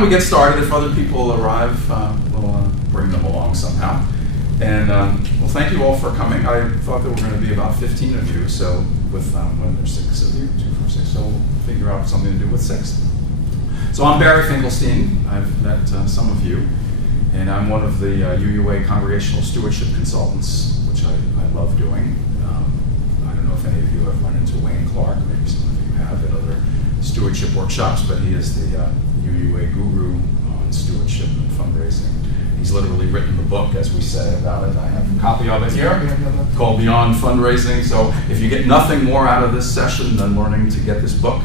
don't we get started? If other people arrive, we'll bring them along somehow. And well, thank you all for coming. I thought there were going to be about 15 of you, so with when there's 6 of you, 2, 4, 6, so we'll figure out something to do with 6. So I'm Barry Finkelstein. I've met some of you, and I'm one of the UUA Congregational Stewardship Consultants, which I love doing. I don't know if any of you have run into Wayne Clark, maybe some of you have at other stewardship workshops, but he is the UUA guru on stewardship and fundraising. He's literally written the book, as we say about it. I have a copy of it here called Beyond Fundraising. So if you get nothing more out of this session than learning to get this book,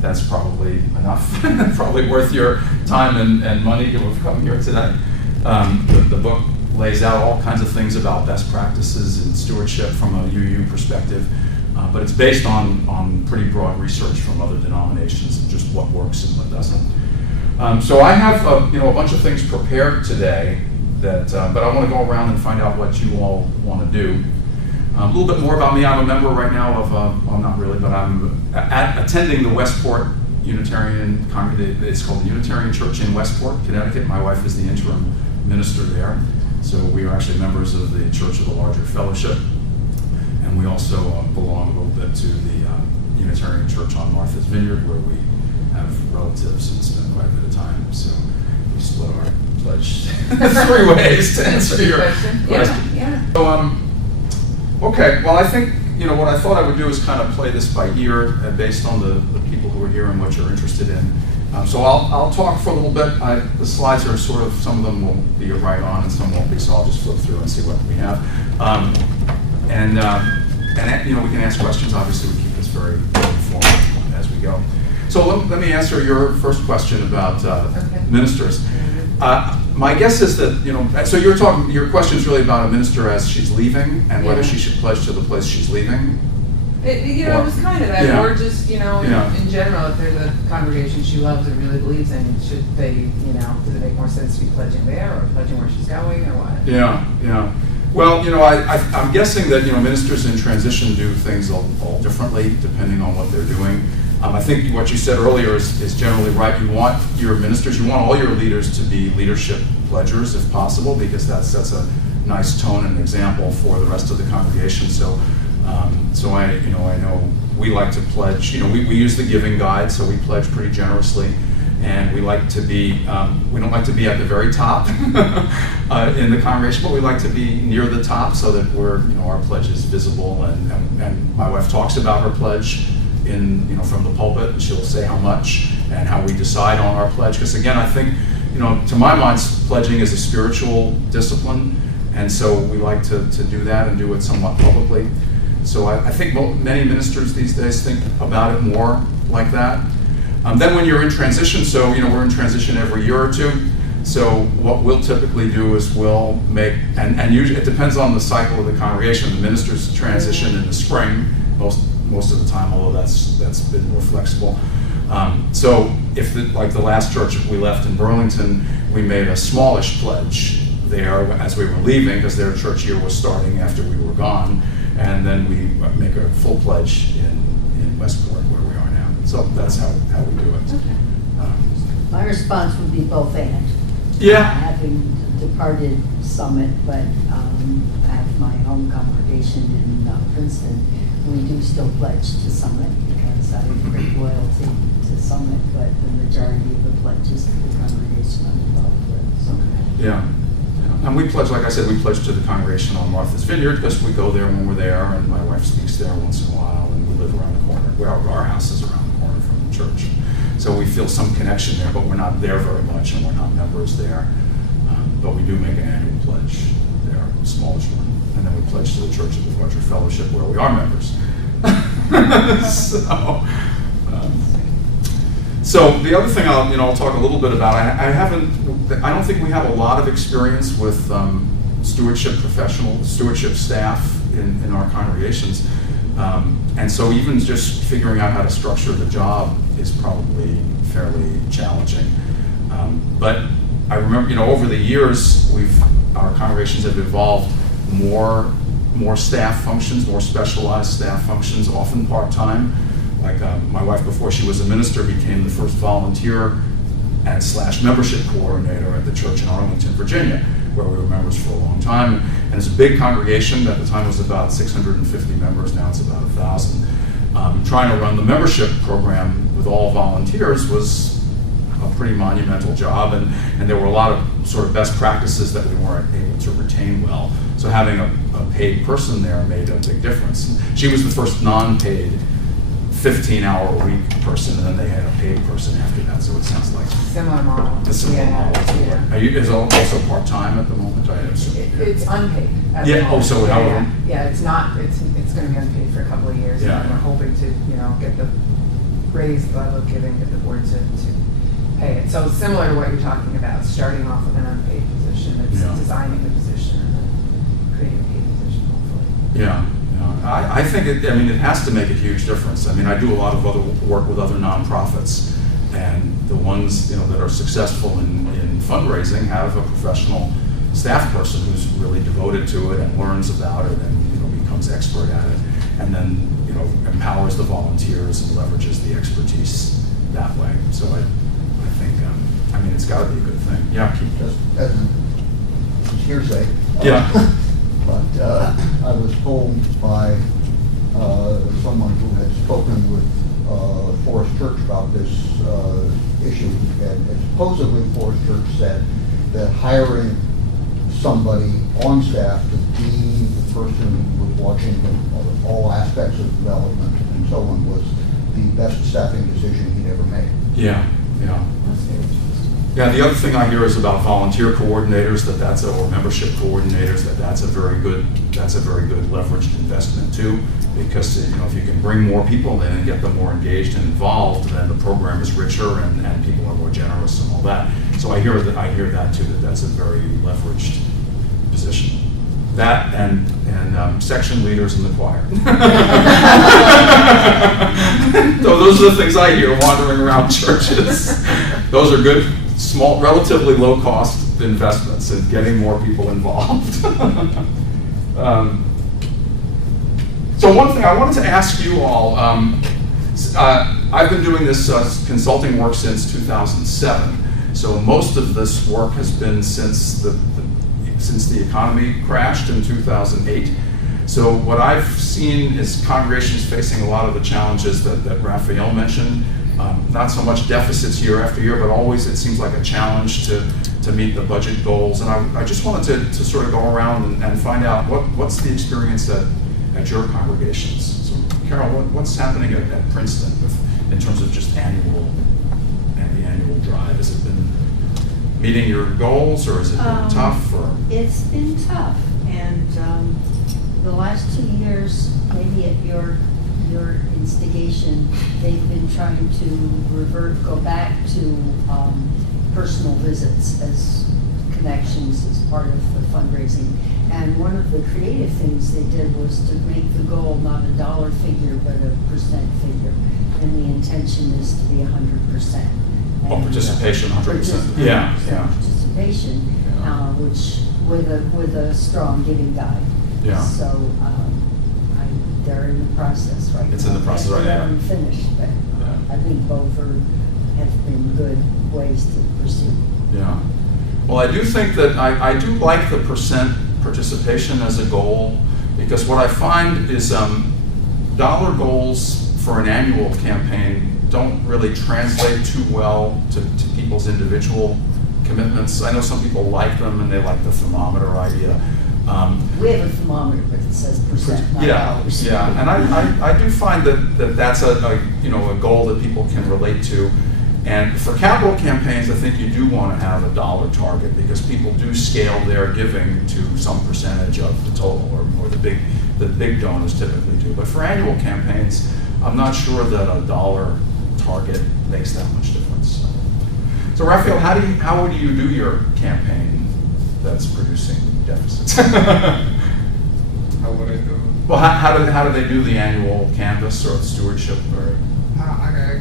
that's probably enough. Probably worth your time and money to have come here today. The book lays out all kinds of things about best practices in stewardship from a UU perspective, but it's based on pretty broad research from other denominations and just what works and what doesn't. So I have a bunch of things prepared today, but I want to go around and find out what you all want to do. A little bit more about me. I'm a member right now of, well, not really, but I'm attending the Westport Unitarian Congregation. It's called the Unitarian Church in Westport, Connecticut. My wife is the interim minister there. So we are actually members of the Church of the Larger Fellowship. And we also belong a little bit to the Unitarian Church on Martha's Vineyard, where we have relatives and spend quite a bit of time. So we split our pledge 3 ways to answer your question. Yeah. So, okay, well, I think, what I thought I would do is kind of play this by ear based on the people who are here and what you're interested in. So I'll talk for a little bit. The slides are sort of, some of them will be right on and some won't be, so I'll just flip through and see what we have. And we can ask questions. Obviously, we keep this very informal as we go. So let me answer your first question about ministers. My guess is that, so your question is really about a minister as she's leaving and whether she should pledge to the place she's leaving? It was kind of that, or just, in general, if there's a congregation she loves and really believes in, should they, does it make more sense to be pledging there or pledging where she's going or what? Yeah. Well, I'm guessing that, ministers in transition do things all differently depending on what they're doing. I think what you said earlier is generally right. You want your ministers, you want all your leaders to be leadership pledgers if possible, because that sets a nice tone and example for the rest of the congregation. So I know we like to pledge. We use the giving guide, so we pledge pretty generously, and we like to be. We don't like to be at the very top in the congregation, but we like to be near the top so that our pledge is visible. And my wife talks about her pledge from the pulpit, and she'll say how much and how we decide on our pledge. Because again, I think, to my mind, pledging is a spiritual discipline, and so we like to do that and do it somewhat publicly. So I think many ministers these days think about it more like that. Then when you're in transition, so we're in transition every year or two. So what we'll typically do is we'll make, and usually it depends on the cycle of the congregation. The ministers transition in the spring most of the time, although that's been more flexible. So if the last church we left in Burlington, we made a smallish pledge there as we were leaving, because their church year was starting after we were gone, and then we make a full pledge in Westport where we are now. So that's how we do it. Okay. My response would be both and. Yeah. Having departed Summit, but I have my home congregation in Princeton. We do still pledge to Summit because I have great loyalty to Summit, but the majority of the pledge is to the congregation I'm involved with. So. Yeah. And we pledge, like I said, we pledge to the congregation on Martha's Vineyard because we go there when we're there, and my wife speaks there once in a while, and we live around the corner. Our house is around the corner from the church. So we feel some connection there, but we're not there very much, and we're not members there. But we do make an annual pledge there, a smallish one. And then we pledge to the Church of the Larger Fellowship where we are members. So the other thing I'll talk a little bit about, I don't think we have a lot of experience with stewardship staff in our congregations. And so even just figuring out how to structure the job is probably fairly challenging. But I remember, over the years, our congregations have evolved more staff functions, more specialized staff functions, often part-time. Like my wife, before she was a minister, became the first volunteer and / membership coordinator at the church in Arlington, Virginia, where we were members for a long time. And it's a big congregation. At the time it was about 650 members, now it's about 1,000. Trying to run the membership program with all volunteers was a pretty monumental job, and there were a lot of sort of best practices that we weren't able to retain well. So having a paid person there made a big difference. She was the first non-paid 15-hour-a-week person, and then they had a paid person after that. So it sounds like similar model. A similar model. Yeah. Are you guys also part-time at the moment? I assume. It's unpaid. At the Yeah. moment. Oh, so how? Yeah, it's not. It's going to be unpaid for a couple of years. Yeah. And we're hoping to, get the raise the level of giving, get the board to pay it. So similar to what you're talking about, starting off with an unpaid position, it's designing the position and then creating a paid position, hopefully. Yeah. I think it has to make a huge difference. I mean, I do a lot of other work with other nonprofits, and the ones that are successful in fundraising have a professional staff person who's really devoted to it and learns about it and becomes expert at it, and then empowers the volunteers and leverages the expertise that way. So I think it's got to be a good thing. Yeah, keep just as a hearsay. Yeah. But I was told by someone who had spoken with Forest Church about this issue, and supposedly Forest Church said that hiring somebody on staff to be the person who was watching all aspects of development and so on was the best staffing decision he'd ever made. Yeah. Yeah, the other thing I hear is about volunteer coordinators, or membership coordinators, that's a very good leveraged investment too, because if you can bring more people in and get them more engaged and involved, then the program is richer and people are more generous and all that. So I hear that too, that's a very leveraged position. That and section leaders in the choir. So those are the things I hear wandering around churches. Those are good, small, relatively low-cost investments in getting more people involved. So one thing I wanted to ask you all, I've been doing this consulting work since 2007. So most of this work has been since the economy crashed in 2008. So what I've seen is congregations facing a lot of the challenges that Raphael mentioned. Not so much deficits year after year, but always it seems like a challenge to meet the budget goals. And I just wanted to sort of go around and find out what's the experience at your congregations. So Carol, what's happening at Princeton in terms of just the annual drive? Has it been meeting your goals, or has it been tough? Or? It's been tough, and the last 2 years, maybe at your instigation, they've been trying to go back to personal visits as connections as part of the fundraising. And one of the creative things they did was to make the goal not a dollar figure, but a percent figure. And the intention is to be 100%. Oh, participation, 100%. Yeah. Participation, which with a strong giving guide. Yeah. So they're in the process right now. It's in the process right now. They haven't finished, but I think both have been good ways to pursue. Yeah. Well, I do think that I do like the percent participation as a goal, because what I find is dollar goals for an annual campaign don't really translate too well to people's individual commitments. I know some people like them and they like the thermometer idea. We have a thermometer, but it says percent, not dollars. Yeah, and I do find that's a goal that people can relate to. And for capital campaigns, I think you do want to have a dollar target, because people do scale their giving to some percentage of the total, or the big donors typically do. But for annual campaigns, I'm not sure that a dollar target makes that much difference. So Raphael, how do you do your campaign that's producing deficits? How would I do? Well, how do they do the annual canvas or the stewardship? Or? Okay.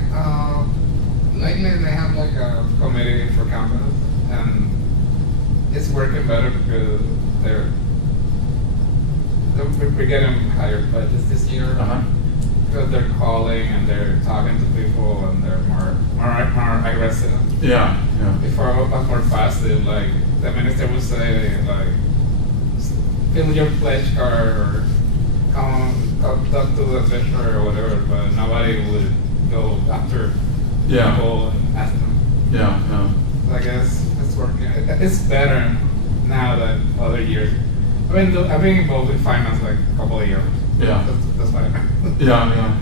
Lately they have like a committee for canvas, and it's working better because we're getting higher budgets this year. Uh-huh. because they're calling and they're talking to people and they're more aggressive. Yeah, yeah. Before I was more passive, like the minister would say, like, fill your pledge card or come talk to the treasurer or whatever, but nobody would go after Yeah. people and ask them. Yeah, yeah. So I guess it's working. It's better now than other years. I mean, I've been involved with finance like a couple of years. Yeah. That's why. Yeah, yeah.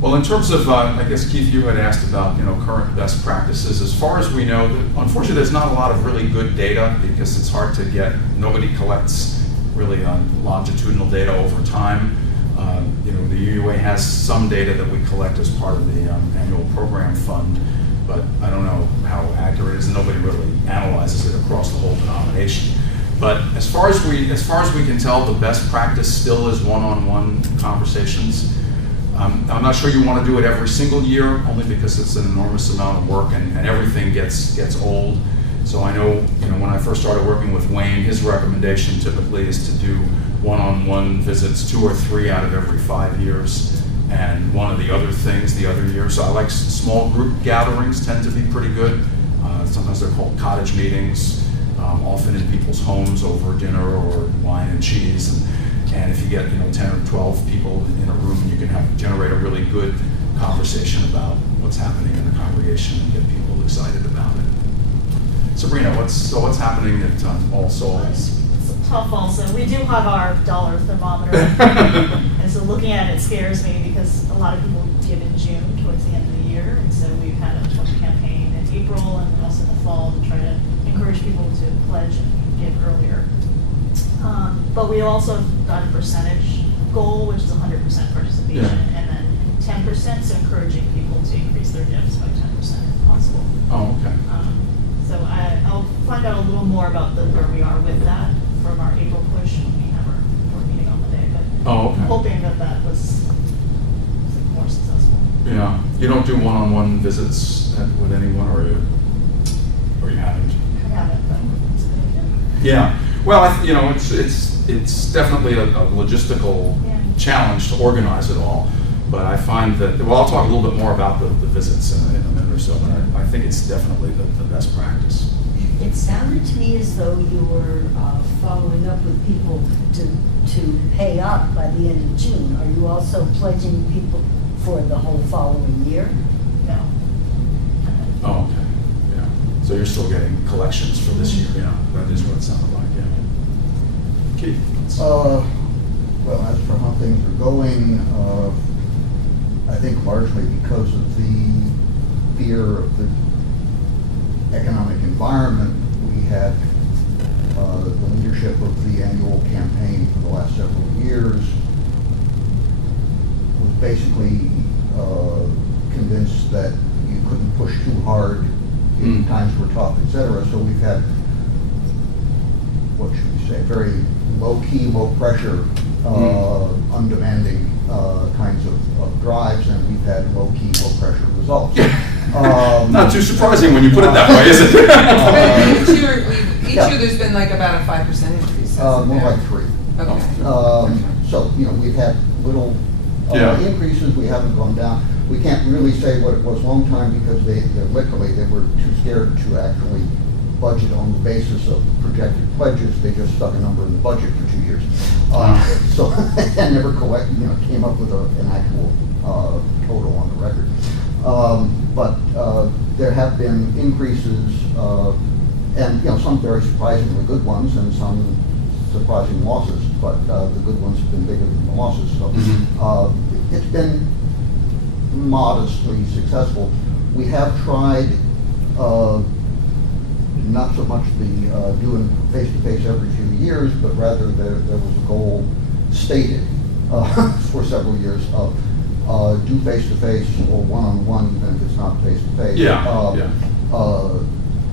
Well, in terms of, I guess Keith, you had asked about, current best practices. As far as we know, unfortunately, there's not a lot of really good data because it's hard to get. Nobody collects really longitudinal data over time. The UUA has some data that we collect as part of the annual program fund, but I don't know how accurate it is, and nobody really analyzes it across the whole denomination. But as far as we can tell, the best practice still is one-on-one conversations. I'm not sure you want to do it every single year, only because it's an enormous amount of work and everything gets old. So I know, when I first started working with Wayne, his recommendation typically is to do one-on-one visits 2 or 3 out of every 5 years, and one of the other things the other year. So I like small group gatherings tend to be pretty good. Sometimes they're called cottage meetings, often in people's homes over dinner or wine and cheese. And if you get 10 or 12 people in a room, you can generate a really good conversation about what's happening in the congregation and get people excited about it. Sabrina, what's happening at All Souls? It's tough also. We do have our dollar thermometer. And so looking at it scares me because a lot of people give in June towards the end of the year. And so we've had a campaign in April and also in the fall to try to encourage people to pledge and give earlier. But we also got a percentage goal, which is 100% participation, and then 10%, so encouraging people to increase their gifts by 10% if possible. Oh, okay. So I'll find out a little more about where we are with that from our April push when we have our board meeting on Monday. But Okay. I'm hoping that was more successful. Yeah. You don't do one-on-one visits with anyone, or you haven't? I haven't, but it's a good idea. Yeah. Well, it's definitely a logistical challenge to organize it all. But I find that, I'll talk a little bit more about the visits in a minute or so, but I think it's definitely the best practice. It sounded to me as though you were following up with people to pay up by the end of June. Are you also pledging people for the whole following year? No. Oh, okay. Yeah. So you're still getting collections for this year, yeah. That is what it sounded like, yeah. Keith? Well, as for how things are going, I think largely because of the fear of the economic environment, we had the leadership of the annual campaign for the last several years was basically convinced that you couldn't push too hard if times were tough, etc. So we've had, what should we say, very low-key, low-pressure, undemanding kinds of drives, and we've had low-key, low-pressure results. Not too surprising when you put it that way, is it? Each year there's been like about a 5% increase. More like 3. Okay. So, we've had little increases, we haven't gone down. We can't really say what it was a long time because they were too scared to actually budget on the basis of projected pledges. They just stuck a number in the budget for 2 years. So and never came up with an actual total on the record. But there have been increases, and some very surprisingly good ones, and some surprising losses. But the good ones have been bigger than the losses. So it's been modestly successful. We have tried not so much the doing face-to-face every few years, but rather there was a goal stated for several years of do face-to-face or one-on-one, even if it's not face-to-face,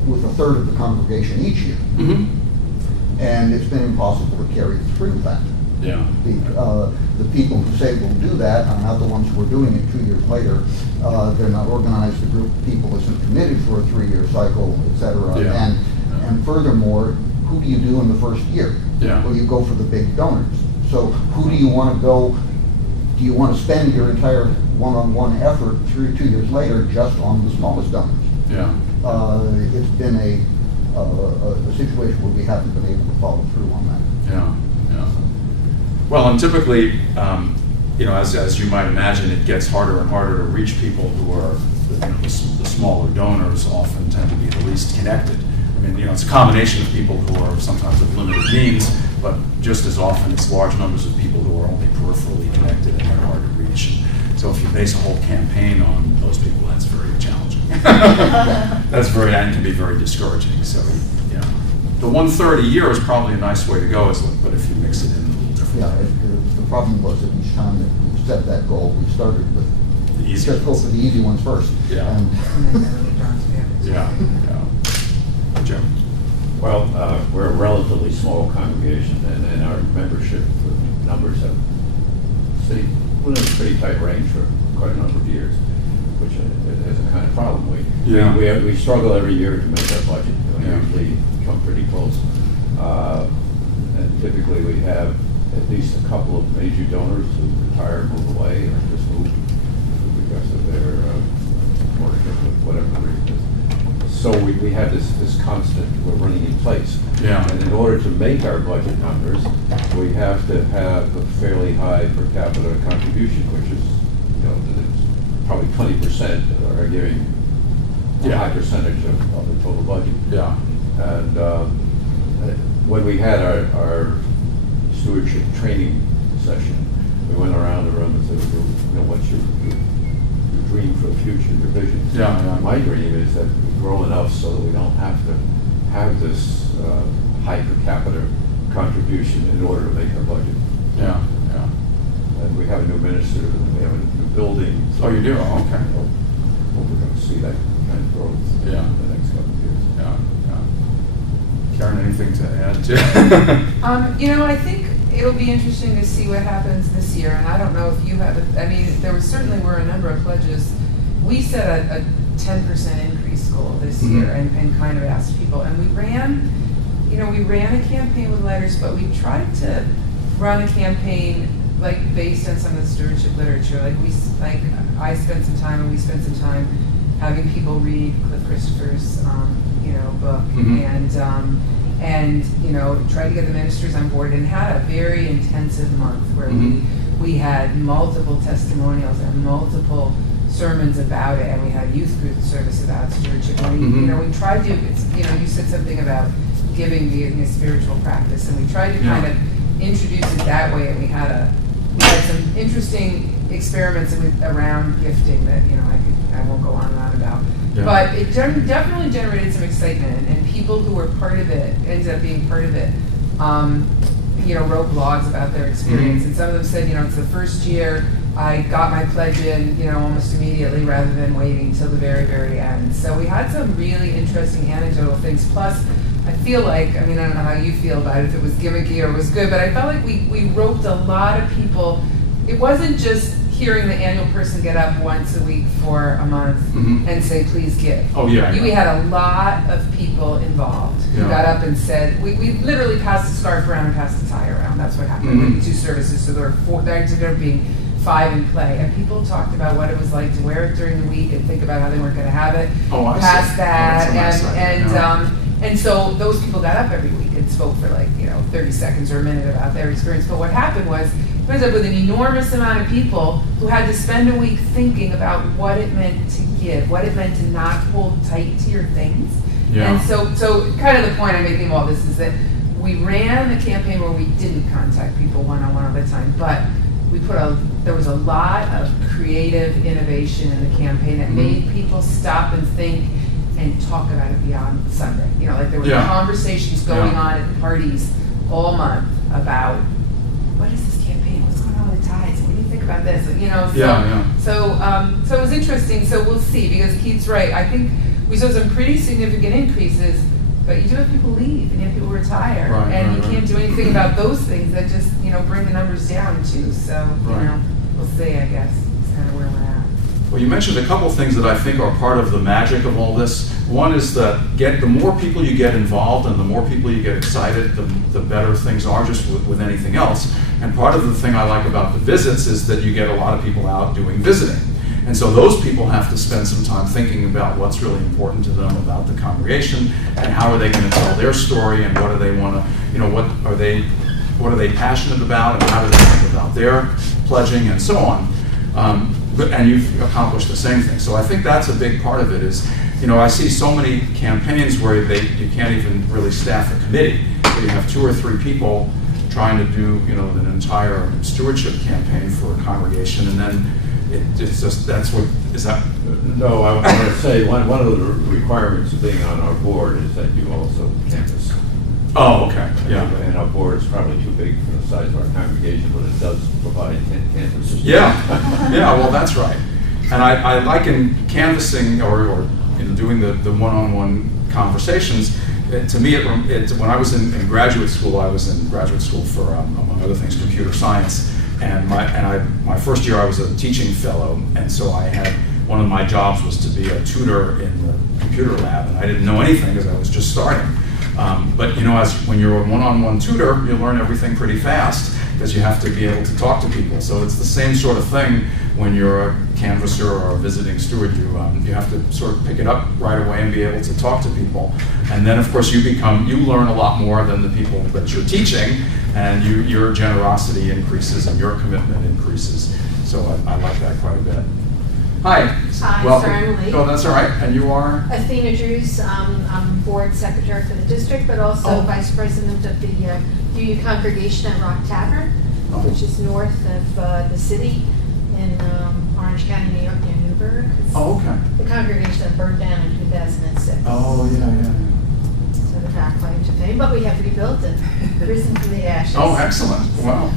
with a third of the congregation each year. And it's been impossible to carry through that. Yeah. The people who say we'll do that are not the ones who are doing it 2 years later. They're not organized. The group of people isn't committed for a 3-year cycle, et cetera. Yeah. And furthermore, who do you do in the first year? Yeah. Well, you go for the big donors. So who do you want to go do you want to spend your entire one-on-one effort 2 years later just on the smallest donors? Yeah. It's been a situation where we haven't been able to follow through on that. Yeah, yeah. Well, and typically, as you might imagine, it gets harder and harder to reach people who are, the smaller donors often tend to be the least connected. I mean, it's a combination of people who are sometimes of limited means, but just as often it's large numbers of people who are only peripherally connected and they're hard to reach. So if you base a whole campaign on those people, that's very challenging. And can be very discouraging. So, the 1/3 a year is probably a nice way to go, but if you mix it in a little differently. Yeah, the problem was that each time that we set that goal, we started with The easy just go ones. for the easy ones first. Yeah. And then never moved on to the others. Yeah. Jim? Well, we're a relatively small congregation, and our membership numbers have stayed within a pretty tight range for quite a number of years, which is a kind of problem. We struggle every year to make our budget. We usually come pretty close. And typically we have at least a couple of major donors who retire, move away, or just move because of their ownership of whatever the reason is. So we have this constant, we're running in place. Yeah. And in order to make our budget numbers, we have to have a fairly high per capita contribution, which is, it's probably 20% are giving a high percentage of the total budget. Yeah. And when we had our stewardship training session, we went around the room and said, what's your dream for the future, your vision? Yeah, yeah. My dream is that we grow enough so that we don't have to have this high per capita contribution in order to make our budget. Yeah, yeah. And we have a new minister, and we have a new building. Oh, you do? Oh, okay. Well, we're going to see that kind of growth in the next couple of years. Yeah, yeah. Karen, anything to add to? I think it'll be interesting to see what happens this year, and I don't know if you have, there certainly were a number of pledges. We set a 10% increase goal this year and kind of asked people, and we ran a campaign with letters, but we tried to run a campaign based on some of the stewardship literature. I spent some time, and we spent some time having people read Cliff Christopher's book, and tried to get the ministers on board, and had a very intensive month where we had multiple testimonials and multiple sermons about it, and we had youth group service about stewardship. And we tried to, you said something about giving being a spiritual practice, and we tried to kind of introduce it that way, and we had some interesting experiments around gifting that I won't go on and on about. Yeah. But it definitely generated some excitement, and people who were part of it, ended up being part of it, wrote blogs about their experience. And some of them said, it's the first year I got my pledge in, almost immediately rather than waiting till the very, very end. So we had some really interesting anecdotal things. Plus, I feel like, I don't know how you feel about it, if it was gimmicky or was good, but I felt like we roped a lot of people. It wasn't just hearing the annual person get up once a week for a month and say, please give. Oh, yeah. We had a lot of people involved who got up and said, we literally passed the scarf around and passed the tie around. That's what happened with the 2 services. So there ended up being 5 in play. And people talked about what it was like to wear it during the week and think about how they weren't going to have it. Oh, I past see. that. And so those people got up every week and spoke for 30 seconds or a minute about their experience. But what happened was, we ended up with an enormous amount of people who had to spend a week thinking about what it meant to give, what it meant to not hold tight to your things. Yeah. And so kind of the point I'm making of all this is that we ran a campaign where we didn't contact people one-on-one all the time, but there was a lot of creative innovation in the campaign that made people stop and think and talk about it beyond Sunday. There were conversations going on at parties all month about, what is this campaign? What's going on with the ties? What do you think about this? So it was interesting. So we'll see, because Keith's right. I think we saw some pretty significant increases, but you do have people leave and you have people retire, and you can't do anything about those things that just bring the numbers down too. So we'll see. I guess it's kind of where we're at. Well, you mentioned a couple things that I think are part of the magic of all this. One is that the more people you get involved and the more people you get excited, the better things are, just with anything else. And part of the thing I like about the visits is that you get a lot of people out doing visiting. And so those people have to spend some time thinking about what's really important to them about the congregation, and how are they going to tell their story, and what do they want to, what are they passionate about, and how do they think about their pledging, and so on. And you've accomplished the same thing. So I think that's a big part of it is, I see so many campaigns where you can't even really staff a committee. So you have 2 or 3 people trying to do, an entire stewardship campaign for a congregation, and then it's just, is that? No, I want to say one of the requirements of being on our board is that you also canvass. Oh, okay, yeah. And our board is probably too big for the size of our congregation, but it does provide canvassers. Yeah, well, that's right. And I like in canvassing or doing the one-on-one conversations. To me, when I was in graduate school, I was in graduate school for, among other things, computer science. And my first year I was a teaching fellow, and so one of my jobs was to be a tutor in the computer lab, and I didn't know anything because I was just starting. But when you're a one-on-one tutor, you learn everything pretty fast because you have to be able to talk to people. So it's the same sort of thing when you're a canvasser or a visiting steward. You have to sort of pick it up right away and be able to talk to people. And then of course you learn a lot more than the people that you're teaching, and your generosity increases and your commitment increases. So I like that quite a bit. Hi. Hi, Welcome. sorry, I'm late. Oh, that's all right. And you are? Athena Drews, I'm board secretary for the district, but also vice president of the UU congregation at Rock Tavern, which is north of the city in Orange County, New York, near Newburgh. Oh, okay. The congregation that burned down in 2006. Oh, yeah. So the back claim to fame, but we have rebuilt it, risen from the ashes. Oh, excellent. Wow.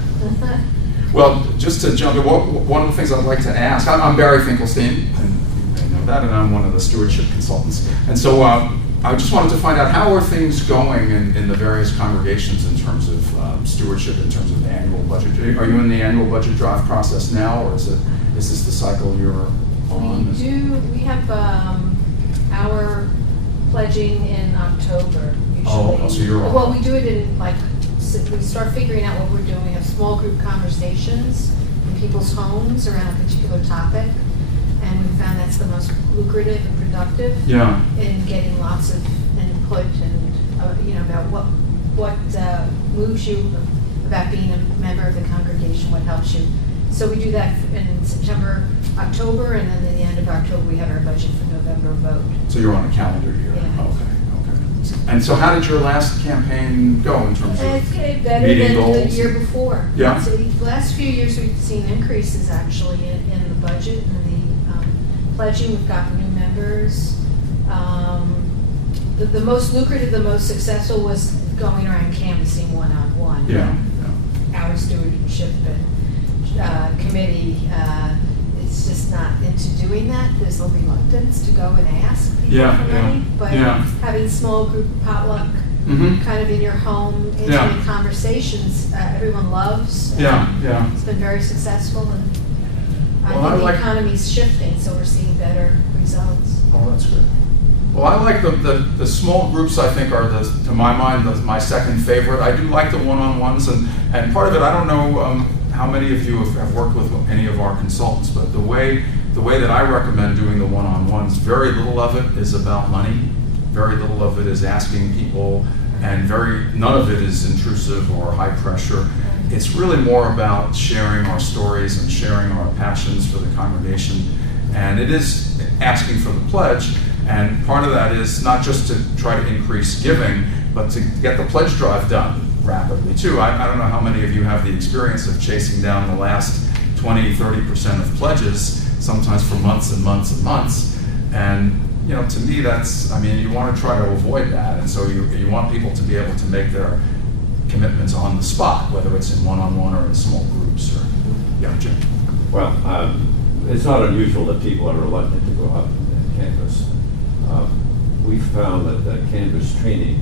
Well, just to jump in, one of the things I'd like to ask, I'm Barry Finkelstein, and you may know that, and I'm one of the stewardship consultants. And so I just wanted to find out, how are things going in the various congregations in terms of stewardship, in terms of the annual budget? Are you in the annual budget draft process now, or is this the cycle you're on? We have our pledging in October, usually. Oh, so you're on. Well, we do it in we start figuring out what we're doing. We have small group conversations in people's homes around a particular topic, and we found that's the most lucrative and productive in getting lots of input and about what moves you about being a member of the congregation, what helps you. So we do that in September, October, and then at the end of October we have our budget for November vote. So you're on a calendar year. Yeah. Okay. And so how did your last campaign go in terms of It's better meeting than goals? the year before. Yeah. So the last few years we've seen increases actually in the budget and the pledging. We've gotten new members. The most lucrative, the most successful was going around canvassing one-on-one. Yeah. Our stewardship committee is just not into doing that. There's a reluctance to go and ask people for money, but having small group potluck kind of in your home, intimate conversations, everyone loves. It's been very successful, and I think the economy's shifting, so we're seeing better results. Oh, that's good. Well, I like the small groups. I think are to my mind my second favorite. I do like the one-on-ones, and part of it, I don't know how many of you have worked with any of our consultants, but the way that I recommend doing the one-on-ones, very little of it is about money, very little of it is asking people, and none of it is intrusive or high pressure. It's really more about sharing our stories and sharing our passions for the congregation, and it is asking for the pledge. And part of that is not just to try to increase giving, but to get the pledge drive done rapidly too. I don't know how many of you have the experience of chasing down the last 20-30% of pledges, sometimes for months and months and months. And to me, you want to try to avoid that. And so you want people to be able to make their commitments on the spot, whether it's in one-on-one or in small groups. Jim. Well, it's not unusual that people are reluctant to go out and canvass. We found that canvas training,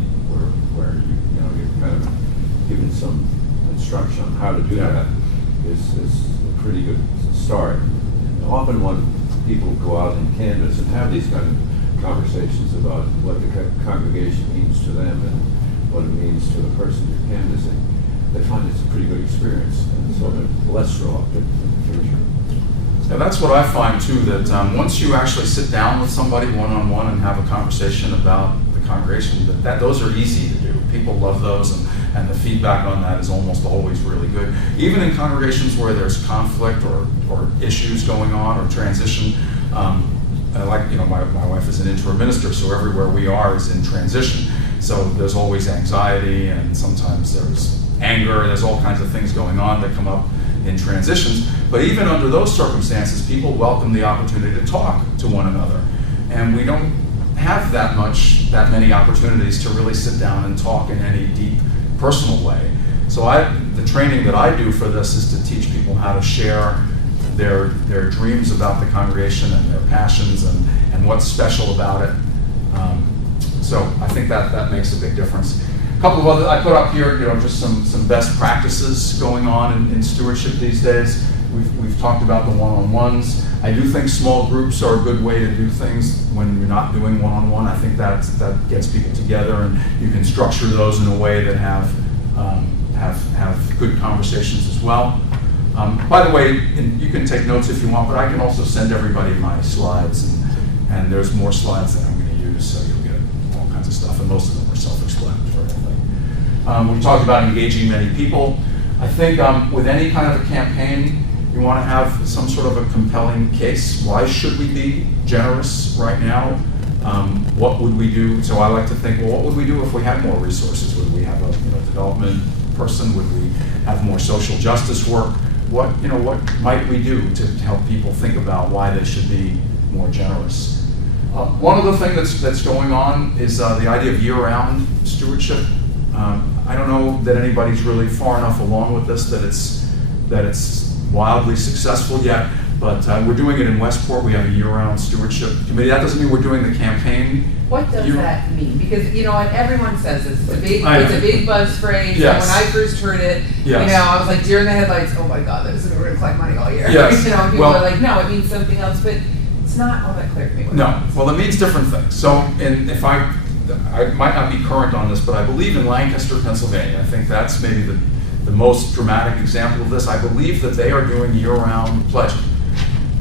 where you're kind of given some instruction on how to do that, is a pretty good start. And often one people go out and canvass and have these kind of conversations about what the congregation means to them and what it means to the person you're canvassing, they find it's a pretty good experience, and so they're less reluctant in the future. Yeah, that's what I find too, that once you actually sit down with somebody one-on-one and have a conversation about the congregation, that those are easy to do. People love those, and the feedback on that is almost always really good. Even in congregations where there's conflict or issues going on or transition, like, you know, my wife is an interim minister, so everywhere we are is in transition. So there's always anxiety, and sometimes there's anger, and there's all kinds of things going on that come up in transitions. But even under those circumstances, people welcome the opportunity to talk to one another. And we don't have that many opportunities to really sit down and talk in any deep personal way. So the training that I do for this is to teach people how to share their dreams about the congregation and their passions and what's special about it. So I think that makes a big difference. A couple of other, I put up here, you know, just some best practices going on in stewardship these days. We've talked about the one-on-ones. I do think small groups are a good way to do things when you're not doing one-on-one. I think that gets people together, and you can structure those in a way that have good conversations as well. By the way, you can take notes if you want, but I can also send everybody my slides, and there's more slides that I'm going to use, so you'll get all kinds of stuff, and most of them are self-explanatory, I think. We talked about engaging many people. I think with any kind of a campaign, you want to have some sort of a compelling case. Why should we be generous right now? What would we do? So I like to think, well, what would we do if we had more resources? Would we have a development person? Would we have more social justice work? What might we do to help people think about why they should be more generous? One other thing that's going on is the idea of year-round stewardship. I don't know that anybody's really far enough along with this that it's wildly successful yet, but we're doing it in Westport. We have a year-round stewardship committee. That doesn't mean we're doing the campaign. What does that mean? Because you know what, everyone says this. It's a big buzz phrase. Yes. And when I first heard it, Yes. I was like deer in the headlights. Oh my God, we're going to collect money all year. Yes. And people are like, no, it means something else. But it's not all that clear to me. No. Well, it means different things. So, if I might not be current on this, but I believe in Lancaster, Pennsylvania. I think that's maybe the most dramatic example of this. I believe that they are doing year-round pledging.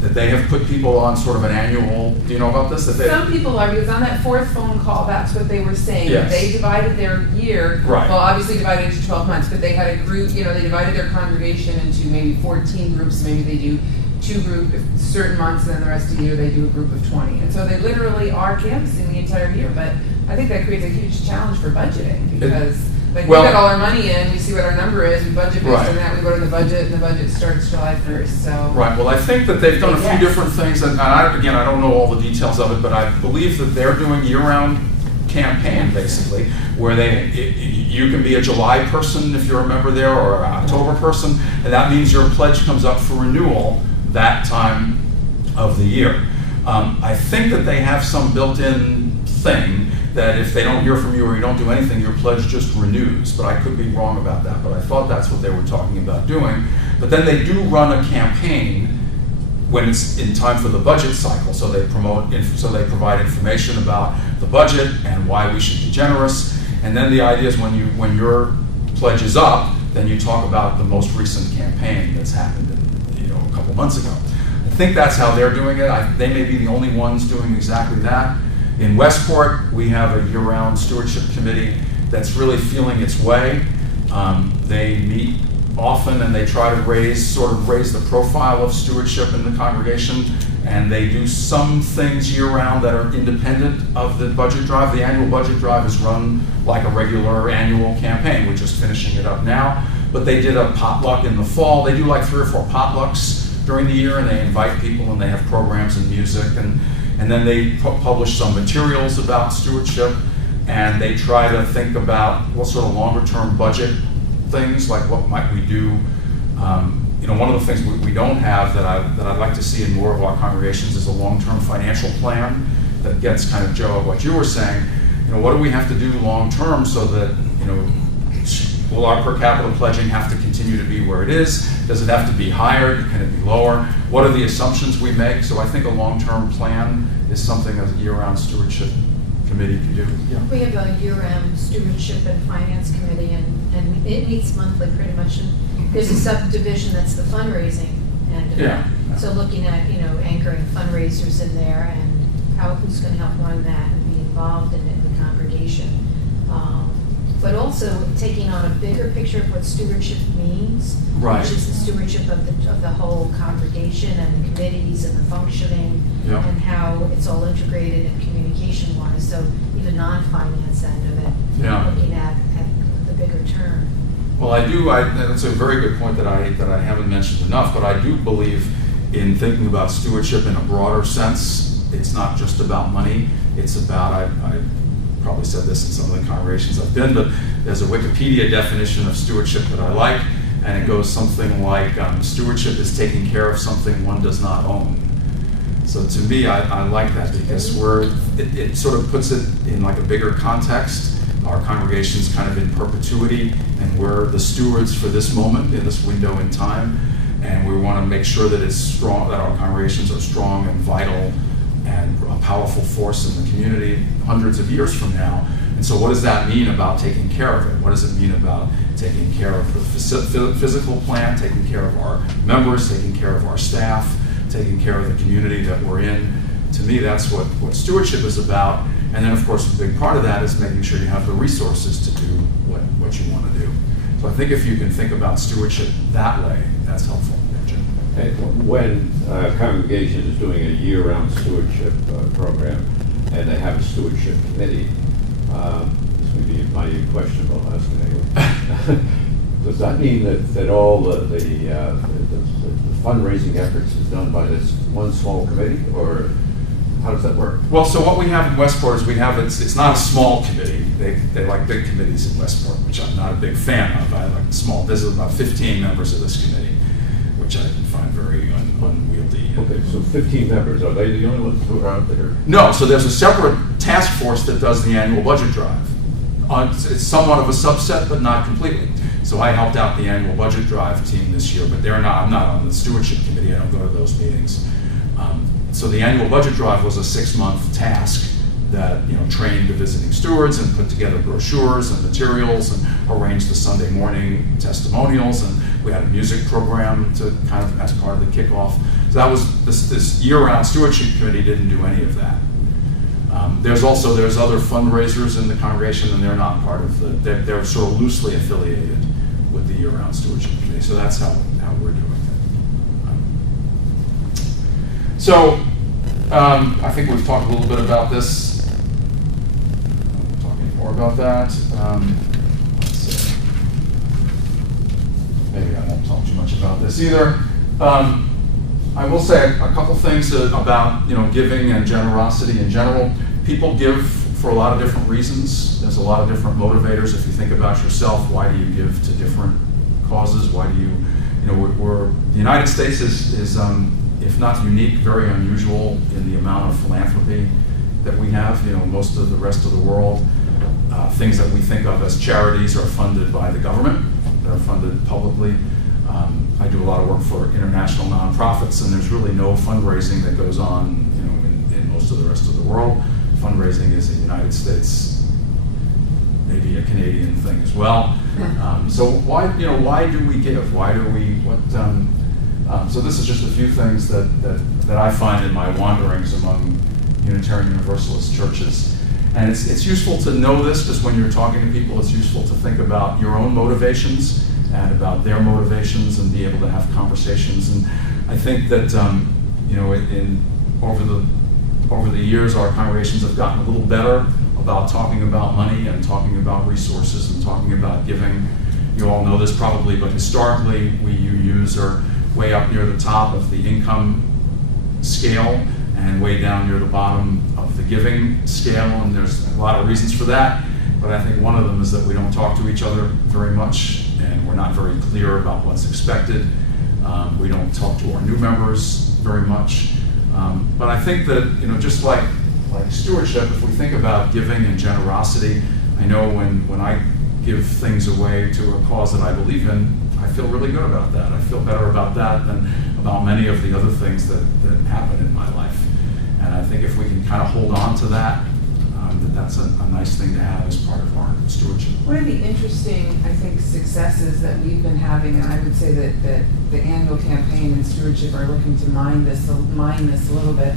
That they have put people on sort of an annual, do you know about this? Some people are, because on that fourth phone call, that's what they were saying. Yes. They divided their year, right. Well, obviously divided into 12 months, but they had a group, they divided their congregation into maybe 14 groups. Maybe they do 2 groups certain months, and then the rest of the year they do a group of 20. And so they literally are canvassing the entire year. But I think that creates a huge challenge for budgeting, because we get all our money in, we see what our number is, we budget based on that, we go to the budget, and the budget starts July 1st, so. Right, well, I think that they've done a few different things, and I don't know all the details of it, but I believe that they're doing year-round campaign, basically, where you can be a July person if you're a member there, or an October person, and that means your pledge comes up for renewal that time of the year. I think that they have some built-in thing that if they don't hear from you or you don't do anything, your pledge just renews. But I could be wrong about that, but I thought that's what they were talking about doing. But then they do run a campaign when it's in time for the budget cycle. So they provide information about the budget and why we should be generous. And then the idea is when your pledge is up, then you talk about the most recent campaign that's happened a couple months ago. I think that's how they're doing it. They may be the only ones doing exactly that. In Westport, we have a year-round stewardship committee that's really feeling its way. They meet often, and they try to raise the profile of stewardship in the congregation, and they do some things year-round that are independent of the budget drive. The annual budget drive is run like a regular annual campaign. We're just finishing it up now. But they did a potluck in the fall. They do like 3 or 4 potlucks during the year, and they invite people, and they have programs and music, and then they publish some materials about stewardship, and they try to think about what sort of longer-term budget things, like what might we do. One of the things we don't have that I'd like to see in more of our congregations is a long-term financial plan that gets kind of, Joe, what you were saying. What do we have to do long-term so that Will our per capita pledging have to continue to be where it is? Does it have to be higher? Can it be lower? What are the assumptions we make? So I think a long-term plan is something a year-round stewardship committee can do. Yeah. We have a year-round stewardship and finance committee, and it meets monthly pretty much. And there's a subdivision that's the fundraising end of Yeah. it. So looking at, anchoring fundraisers in there and who's going to help run that and be involved in it, the congregation. But also taking on a bigger picture of what stewardship means, Right. which is the stewardship of the whole congregation and the committees and the functioning, Yeah. and how it's all integrated and communication-wise. So even non-finance end of it, Yeah. looking at the bigger term. Well, that's a very good point that I haven't mentioned enough, but I do believe in thinking about stewardship in a broader sense. It's not just about money. It's about, I probably said this in some of the congregations I've been, but there's a Wikipedia definition of stewardship that I like, and it goes something like, stewardship is taking care of something one does not own. So to me, I like that because it sort of puts it in like a bigger context. Our congregation's kind of in perpetuity, and we're the stewards for this moment, in this window in time, and we want to make sure that it's strong, that our congregations are strong and vital and a powerful force in the community hundreds of years from now. And so what does that mean about taking care of it? What does it mean about taking care of the physical plan, taking care of our members, taking care of our staff, taking care of the community that we're in? To me, that's what stewardship is about. And then, of course, a big part of that is making sure you have the resources to do what you want to do. So I think if you can think about stewardship that way, that's helpful. And when a congregation is doing a year-round stewardship program, and they have a stewardship committee, this may be my questionable asking anyway. Does that mean that all the fundraising efforts is done by this one small committee, or how does that work? Well, so what we have in Westport is it's not a small committee. They like big committees in Westport, which I'm not a big fan of. I like small. There's about 15 members of this committee, which I find very unwieldy. Okay, so 15 members, are they the only ones who are out there? No, so there's a separate task force that does the annual budget drive. It's somewhat of a subset, but not completely. So I helped out the annual budget drive team this year, but I'm not on the stewardship committee. I don't go to those meetings. So the annual budget drive was a 6-month task that trained the visiting stewards and put together brochures and materials and arranged the Sunday morning testimonials, and we had a music program to kind of as part of the kickoff. So that was this year-round stewardship committee didn't do any of that. There's other fundraisers in the congregation, and they're not part of they're sort of loosely affiliated with the year-round stewardship committee. So that's how we're doing it. So I think we've talked a little bit about this. Talking more about that. Let's see. Maybe I won't talk too much about this either. I will say a couple things about giving and generosity in general. People give for a lot of different reasons. There's a lot of different motivators. If you think about yourself, why do you give to different causes? Why do you the United States is if not unique, very unusual in the amount of philanthropy that we have. Most of the rest of the world, things that we think of as charities are funded by the government. They're funded publicly. I do a lot of work for international nonprofits, and there's really no fundraising that goes on, in most of the rest of the world. Fundraising is a United States, maybe a Canadian thing as well. So why do we give? Why do we? So this is just a few things that I find in my wanderings among Unitarian Universalist churches. And it's useful to know this, because when you're talking to people, it's useful to think about your own motivations and about their motivations and be able to have conversations. And I think that over the years, our congregations have gotten a little better about talking about money and talking about resources and talking about giving. You all know this probably, but historically, UUs are way up near the top of the income scale and way down near the bottom of the giving scale, and there's a lot of reasons for that, but I think one of them is that we don't talk to each other very much, and we're not very clear about what's expected. We don't talk to our new members very much, but I think that just like stewardship, if we think about giving and generosity, I know when I give things away to a cause that I believe in, I feel really good about that. I feel better about that than about many of the other things that happen in my life. And I think if we can kind of hold on to that, that's a nice thing to have as part of our stewardship. One of the interesting, I think, successes that we've been having, and I would say that the annual campaign and stewardship are looking to mine this a little bit,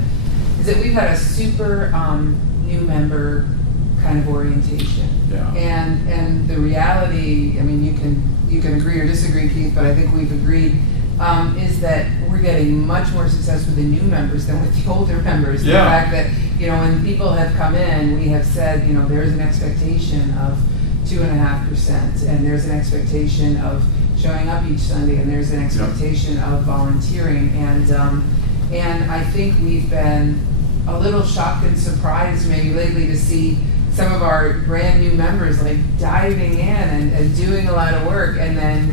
is that we've had a super new member kind of orientation. Yeah. And the reality, I mean, you can agree or disagree, Keith, but I think we've agreed, is that we're getting much more success with the new members than with the older members. Yeah. The fact that, when people have come in, we have said, there's an expectation of 2.5%, and there's an expectation of showing up each Sunday, and there's an expectation of volunteering, and I think we've been a little shocked and surprised maybe lately to see some of our brand new members like diving in and doing a lot of work, and then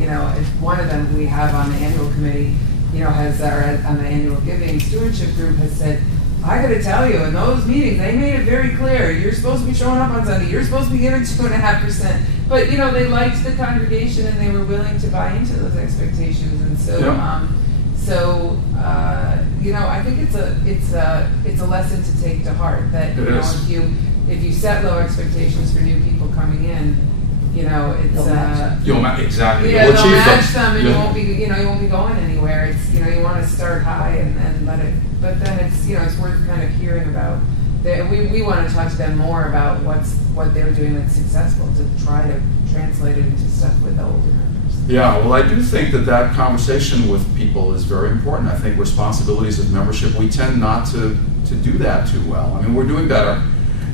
one of them we have on the annual committee, has on the annual giving stewardship group has said, I got to tell you, in those meetings, they made it very clear, you're supposed to be showing up on Sunday, you're supposed to be giving 2.5%. But, they liked the congregation and they were willing to buy into those expectations. And so, I think it's a lesson to take to heart that, if you set low expectations for new people coming in, it's You'll exactly. they'll You'll achieve match them, and Yeah. you won't be going anywhere. It's you want to start high and then let it, but then it's it's worth kind of hearing about. We want to talk to them more about what they're doing that's successful to try to translate it into stuff with the older members. Yeah, well, I do think that conversation with people is very important. I think responsibilities of membership, we tend not to do that too well. I mean, we're doing better.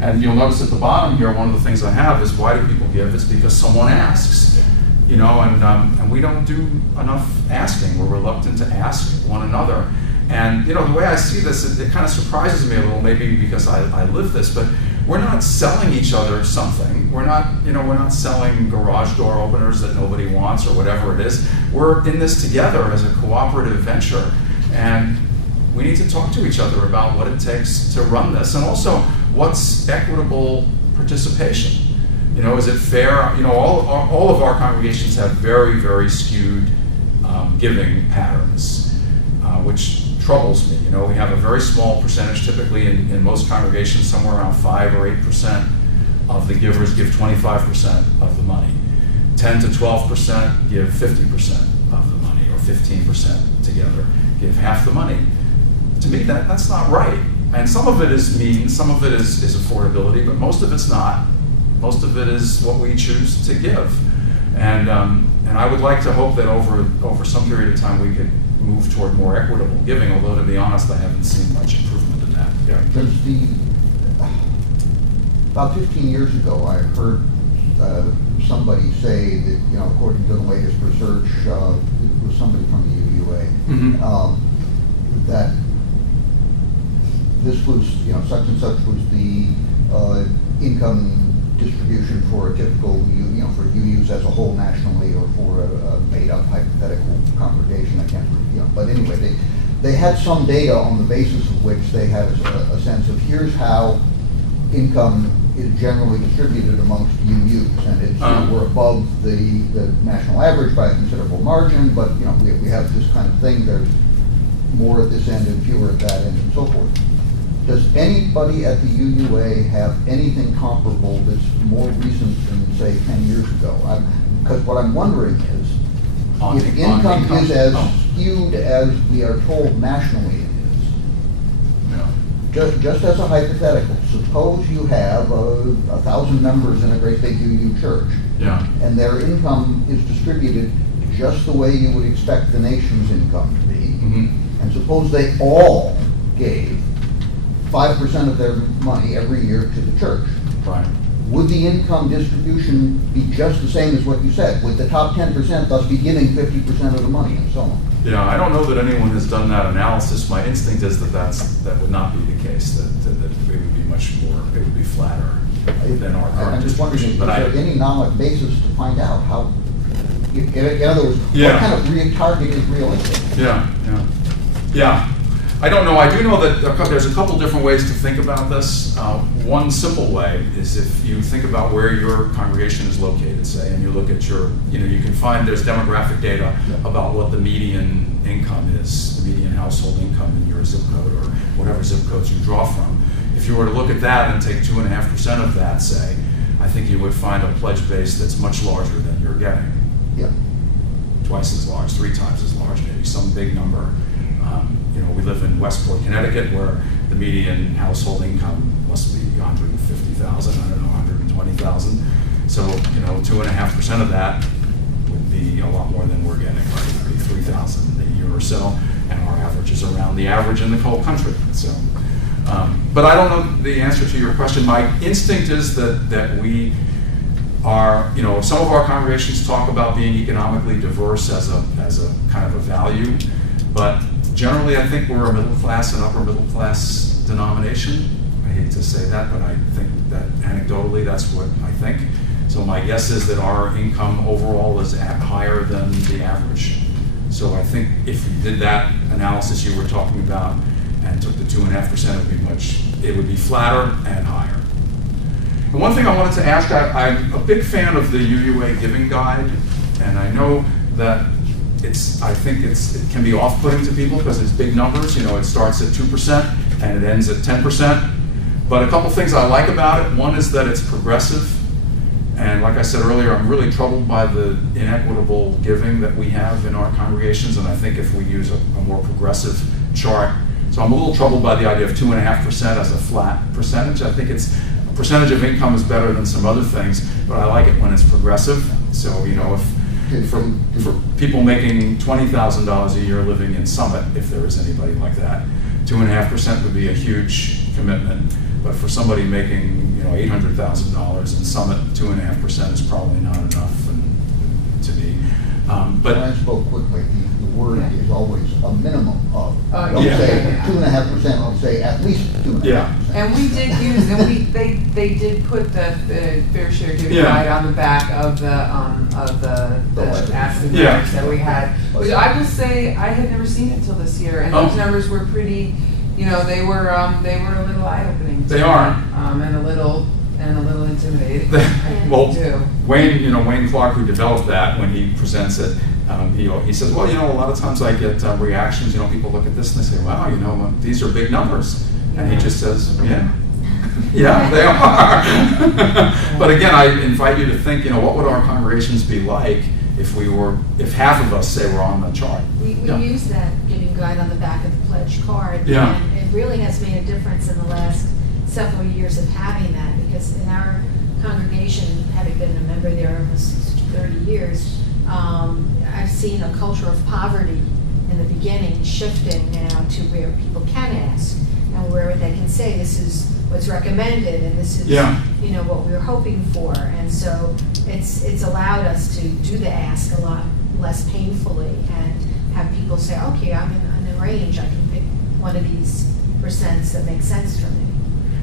And you'll notice at the bottom here, one of the things I have is, why do people give? It's because someone asks, and we don't do enough asking. We're reluctant to ask one another. And, the way I see this, it kind of surprises me a little, maybe because I live this, but we're not selling each other something. We're not selling garage door openers that nobody wants or whatever it is. We're in this together as a cooperative venture. And we need to talk to each other about what it takes to run this, and also what's equitable participation. Is it fair? All of our congregations have very, very skewed giving patterns, which troubles me. We have a very small percentage, typically in most congregations, somewhere around 5 or 8% of the givers give 25% of the money. 10 to 12% give 50% of the money, or 15% together give half the money. To me, that's not right. And some of it is means, some of it is affordability, but most of it's not. Most of it is what we choose to give. And I would like to hope that over some period of time we could move toward more equitable giving, although to be honest, I haven't seen much improvement in that. Yeah. Because about 15 years ago, I heard somebody say that, according to the latest research, it was somebody from the UUA, that this was, such and such was the income distribution for a typical, for UUs as a whole nationally, or for a made-up hypothetical congregation. I can't, but anyway, they had some data on the basis of which they had a sense of, here's how income is generally distributed amongst UUs, and it's, we're above the national average by a considerable margin, but we have this kind of thing. There's more at this end and fewer at that end, and so forth. Does anybody at the UUA have anything comparable that's more recent than, say, 10 years ago? Because what I'm wondering is, if income is as skewed as we are told nationally it is, just as a hypothetical, suppose you have 1,000 members in a great big UU church, and their income is distributed just the way you would expect the nation's income to be, and suppose they all gave 5% of their money every year to the church. Right. Would the income distribution be just the same as what you said? Would the top 10% thus be giving 50% of the money, and so on? Yeah, I don't know that anyone has done that analysis. My instinct is that would not be the case. That it would be much more. It would be flatter than our current I'm just wondering, distribution. is there any nominal basis to find out how? In other words, what kind of target is realistic? Yeah. I don't know. I do know that there's a couple different ways to think about this. One simple way is if you think about where your congregation is located, say, and you look at your, you can find there's demographic data about what the median income is, the median household income in your zip code or whatever zip codes you draw from. If you were to look at that and take 2.5% of that, say, I think you would find a pledge base that's much larger than you're getting. Yeah. Twice as large, 3 times as large, maybe some big number. We live in Westport, Connecticut, where the median household income must be 150,000, I don't know, 120,000. So, 2.5% of that would be a lot more than we're getting, right? It would be 3,000 a year or so, and our average is around the average in the whole country. So, but I don't know the answer to your question. My instinct is that we are, some of our congregations talk about being economically diverse as a kind of a value, but generally I think we're a middle class and upper middle class denomination. I hate to say that, but I think that anecdotally that's what I think. So my guess is that our income overall is higher than the average. So I think if you did that analysis you were talking about and took the 2.5%, it would be flatter and higher. And one thing I wanted to ask, I'm a big fan of the UUA Giving Guide, and I know that I think it can be off-putting to people because it's big numbers. It starts at 2% and it ends at 10%. But a couple things I like about it. One is that it's progressive. And like I said earlier, I'm really troubled by the inequitable giving that we have in our congregations. And I think if we use a more progressive chart, so I'm a little troubled by the idea of 2.5% as a flat percentage. I think a percentage of income is better than some other things, but I like it when it's progressive. So, if for people making $20,000 a year living in Summit, if there is anybody like that, 2.5% would be a huge commitment. But for somebody making $800,000 in Summit, 2.5% is probably not enough to me. But I spoke quickly. The word is always a minimum of. Don't Yeah. say 2.5%. I'll say at least 2.5%. Yeah. And we did use, and they did put the Fair Share Giving Guide on the back of the Aspen letters that we had. Which I will say, I had never seen it until this year, and those numbers were pretty, they were a little eye-opening. They are. And a little intimidating. Well, Wayne Clark, who developed that, when he presents it, he says, well, a lot of times I get reactions, people look at this and they say, wow, these are big numbers. And he just says, yeah, they are. But again, I invite you to think, what would our congregations be like if half of us, say, were on the chart? We use that giving guide on the back of the pledge card. Yeah. And it really has made a difference in the last several years of having that, because in our congregation, having been a member there almost 30 years, I've seen a culture of poverty in the beginning shifting now to where people can ask and where they can say this is what's recommended and this is what we were hoping for. And so it's allowed us to do the ask a lot less painfully and have people say, okay, I'm in the range, I can pick one of these percents that makes sense for me.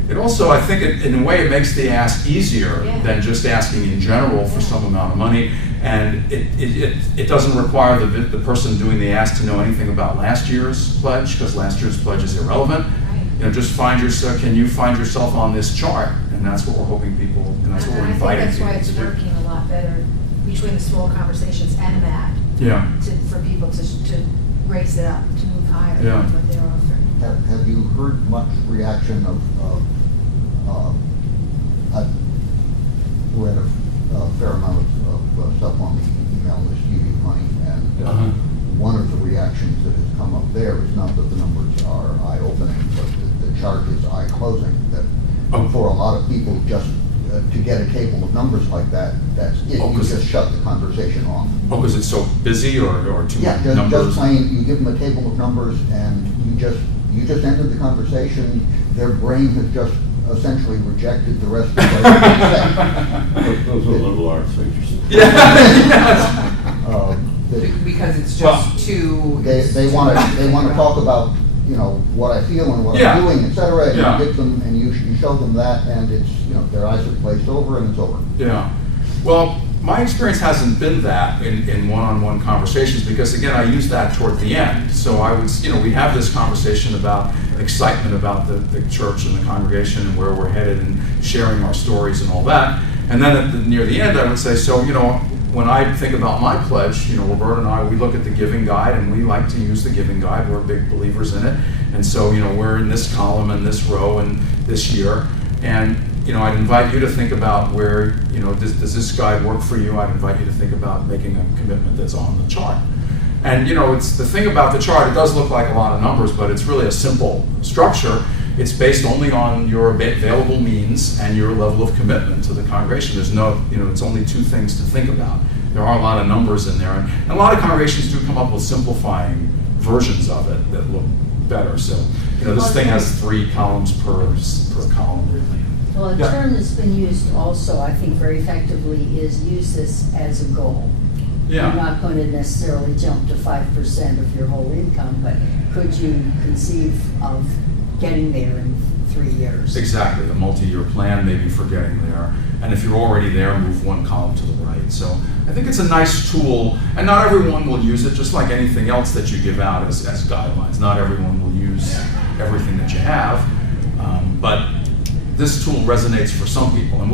It also, I think, in a way, it makes the ask easier than just asking in general for some amount of money, and it doesn't require the person doing the ask to know anything about last year's pledge, because last year's pledge is irrelevant. Right. Just can you find yourself on this chart, and that's what we're hoping people, and that's what we're inviting people to do. I think that's why it's working a lot better between the small conversations and that. For people to raise it up, to move higher than what they're offering. Have you heard much reaction of I've read a fair amount of stuff on the email list, giving money, and one of the reactions that has come up there is not that the numbers are eye-opening, but the chart is eye-closing. That for a lot of people, just to get a table of numbers like that, that's it. You just shut the conversation off. Oh, because it's so busy, or too many numbers? Just plain, you give them a table of numbers, and you just ended the conversation. Their brain has just essentially rejected the rest of what you said. Those are liberal arts figures. Because it's just too. They want to talk about what I feel and what I'm doing, etc. And you give them and you show them that, and it's their eyes are glazed over and it's over. Yeah. Well, my experience hasn't been that in one-on-one conversations, because again, I use that toward the end. So I would, we have this conversation about excitement about the church and the congregation and where we're headed and sharing our stories and all that. And then near the end, I would say, so, when I think about my pledge, Roberta and I, we look at the giving guide, and we like to use the giving guide. We're big believers in it. And so, we're in this column and this row and this year. And, I'd invite you to think about where, does this guide work for you? I'd invite you to think about making a commitment that's on the chart. And, it's the thing about the chart, it does look like a lot of numbers, but it's really a simple structure. It's based only on your available means and your level of commitment to the congregation. There's no, it's only two things to think about. There are a lot of numbers in there, and a lot of congregations do come up with simplifying versions of it that look better. So, this thing has 3 columns per column, really. Well, a Yeah. term that's been used also, I think, very effectively is use this as a goal. Yeah. You're not going to necessarily jump to 5% of your whole income, but could you conceive of getting there in 3 years? Exactly, a multi-year plan maybe for getting there. And if you're already there, move 1 column to the right. So I think it's a nice tool, and not everyone will use it, just like anything else that you give out as guidelines. Not everyone will use everything that you have, but this tool resonates for some people. And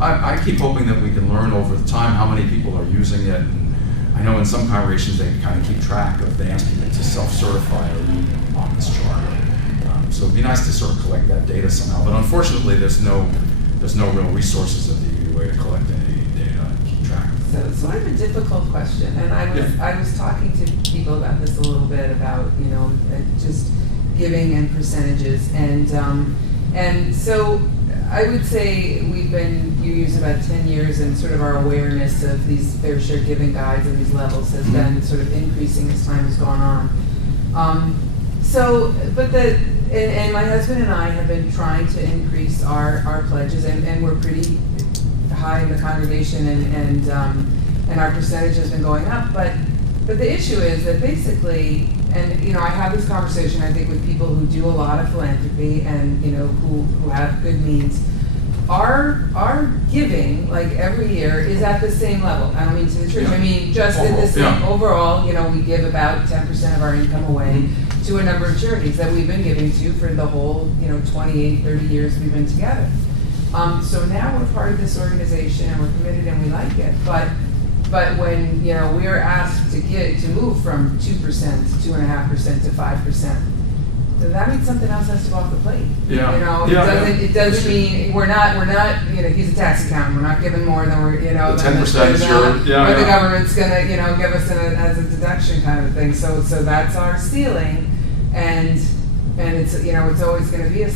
I keep hoping that we can learn over time how many people are using it. And I know in some congregations they kind of keep track of, they ask people to self-certify or read on this chart. So it'd be nice to sort of collect that data somehow. But unfortunately, there's no real resources at the UUA to collect any data and keep track of it. So it's sort of a difficult question, and I was talking to people about this a little bit about just giving and percentages, and so I would say you use about 10 years, and sort of our awareness of these fair share giving guides and these levels has been sort of increasing as time has gone on. And my husband and I have been trying to increase our pledges, and we're pretty high in the congregation, and our percentage has been going up. But the issue is that basically, and I have this conversation, I think, with people who do a lot of philanthropy and who have good means. Our giving, like every year, is at the same level. I don't mean to the church. I mean just in the same overall. We give about 10% of our income away to a number of charities that we've been giving to for the whole 28, 30 years we've been together. So now we're part of this organization and we're committed and we like it. But when we are asked to move from 2%, 2.5% to 5%, then that means something else has to go off the plate. It doesn't mean we're not. He's a tax accountant. We're not giving more than we're The 10% is your, or the government's gonna give us as a deduction kind of thing. So that's our ceiling, and it's it's always going to be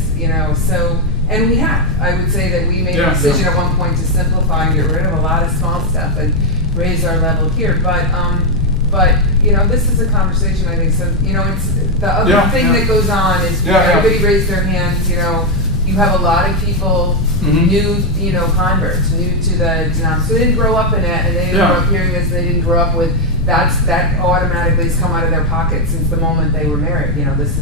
so. And we have. I would say that we made a decision at one point to simplify and get rid of a lot of small stuff and raise our level here. But this is a conversation, I think. So it's the other thing that goes on is everybody raised their hands. You have a lot of people new, converts, new to the denomination. So they didn't grow up in it, and they didn't grow up hearing this. And they didn't grow up with that automatically has come out of their pocket since the moment they were married. This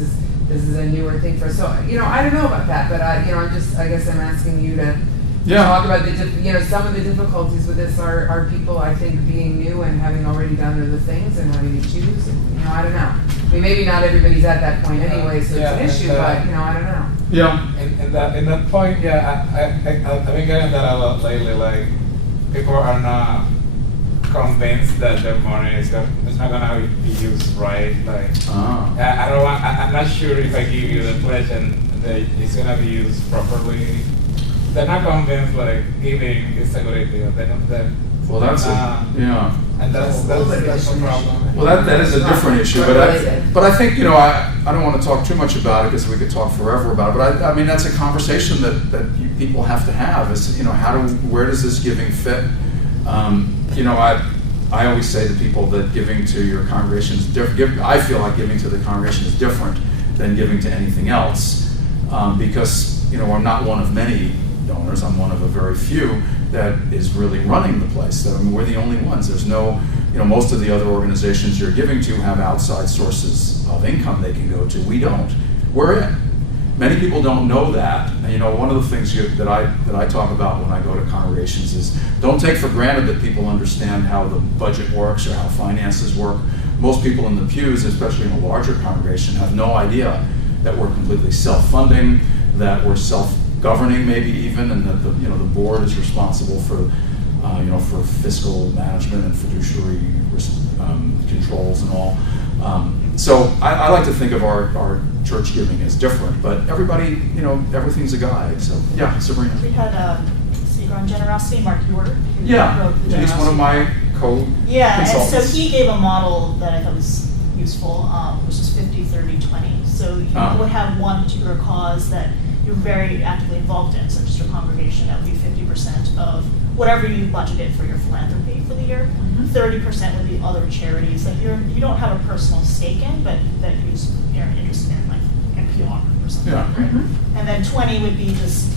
is a newer thing for us. So I don't know about that, but I guess I'm asking you to talk about some of the difficulties with this are people, I think, being new and having already done other things and having to choose. And, I don't know. I mean, maybe not everybody's at that point anyway, so it's an issue. But I don't know. Yeah. In that point, I've been getting that a lot lately. Like, people are not convinced that their money is not gonna be used right. Like, I'm not sure if I give you the pledge and it's gonna be used properly. They're not convinced like giving is a good idea. Well, that's and that's a problem. Well, that is a different issue, but I think I don't want to talk too much about it because we could talk forever about it. But I mean that's a conversation that people have to have. Is where does this giving fit? I always say to people that giving to your congregation is different. I feel like giving to the congregation is different than giving to anything else because I'm not one of many donors. I'm one of a very few that is really running the place. So we're the only ones. There's no, most of the other organizations you're giving to have outside sources of income they can go to. We don't. We're in. Many people don't know that. And, one of the things that I talk about when I go to congregations is don't take for granted that people understand how the budget works or how finances work. Most people in the pews, especially in a larger congregation, have no idea that we're completely self-funding, that we're self-governing maybe even, and that the board is responsible for for fiscal management and fiduciary controls and all. So I like to think of our church giving as different, but everybody, everything's a guide. So yeah, Sabrina. We had speaker on generosity, Mark York. Who Yeah, wrote the he's one of my co-consultants. Yeah, and so he gave a model that I thought was useful, which is 50-30-20. So you would have one particular cause that you're very actively involved in, such as your congregation. That would be 50% of whatever you budgeted for your philanthropy for the year. 30% would be other charities that you don't have a personal stake in, but that you're interested in, like NPR or something. Yeah. Right? And then 20 would be just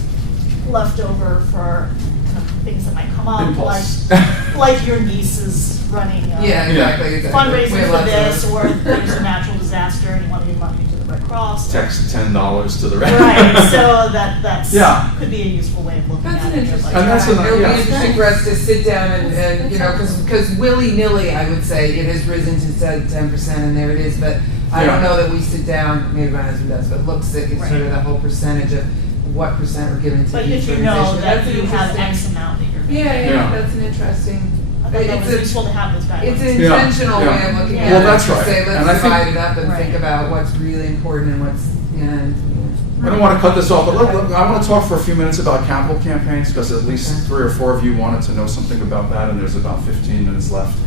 leftover for kind of things that might come up, Impulse. like your niece is running Yeah, exactly. fundraising We have for lots this, of- or there's a natural disaster and you want to give money to the Red Cross. Text $10 to the Red. Right, so that's Yeah. could be a useful way of looking That's at an it. interesting. And that's Like, an- It'll yeah. be interesting for us to sit down and because willy-nilly, I would say, it has risen to 10%, and there it is, but I don't Yeah. know that we sit down, maybe my husband does, but looks at sort of the whole percentage of what percent we're giving to But each if you organization. know that That's an you have interesting- X amount that you're Yeah, Yeah. that's an interesting, I thought that was it's useful to have those a, guidelines. it's an Yeah, intentional yeah. way of looking Yeah. at it. Well, that's to right. Say, And I let's think- divide it up and Right. think about what's really important and what's, I don't want to cut this off, but I want to talk for a few minutes about capital campaigns, because at least 3 or 4 of you wanted to know something about that, and there's about 15 minutes left.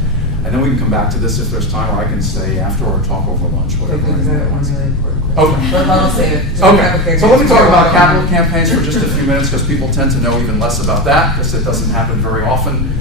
And then we can come back to this if there's time, or I can stay after or talk over lunch, whatever. Because I got one really important Okay. question. But I'll save it. Okay, so let me talk about capital campaigns for just a few minutes, because people tend to know even less about that, because it doesn't happen very often.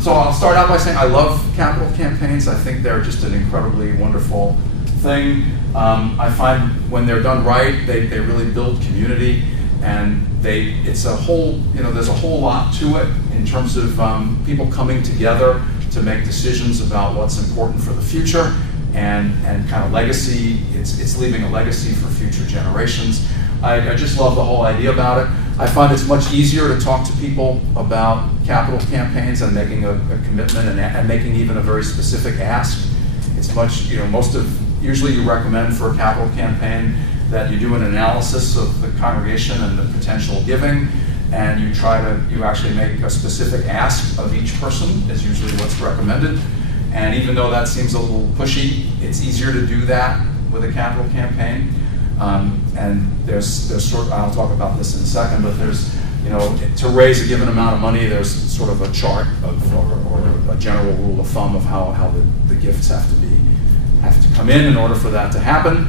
So I'll start out by saying I love capital campaigns. I think they're just an incredibly wonderful thing. I find when they're done right, they really build community, and it's a whole, there's a whole lot to it in terms of people coming together to make decisions about what's important for the future, and kind of legacy. It's leaving a legacy for future generations. I just love the whole idea about it. I find it's much easier to talk to people about capital campaigns and making a commitment and making even a very specific ask. It's much, usually you recommend for a capital campaign that you do an analysis of the congregation and the potential giving, and you actually make a specific ask of each person is usually what's recommended. And even though that seems a little pushy, it's easier to do that with a capital campaign. And there's I'll talk about this in a second, but there's, to raise a given amount of money, there's sort of a chart or a general rule of thumb of how the gifts have to come in order for that to happen.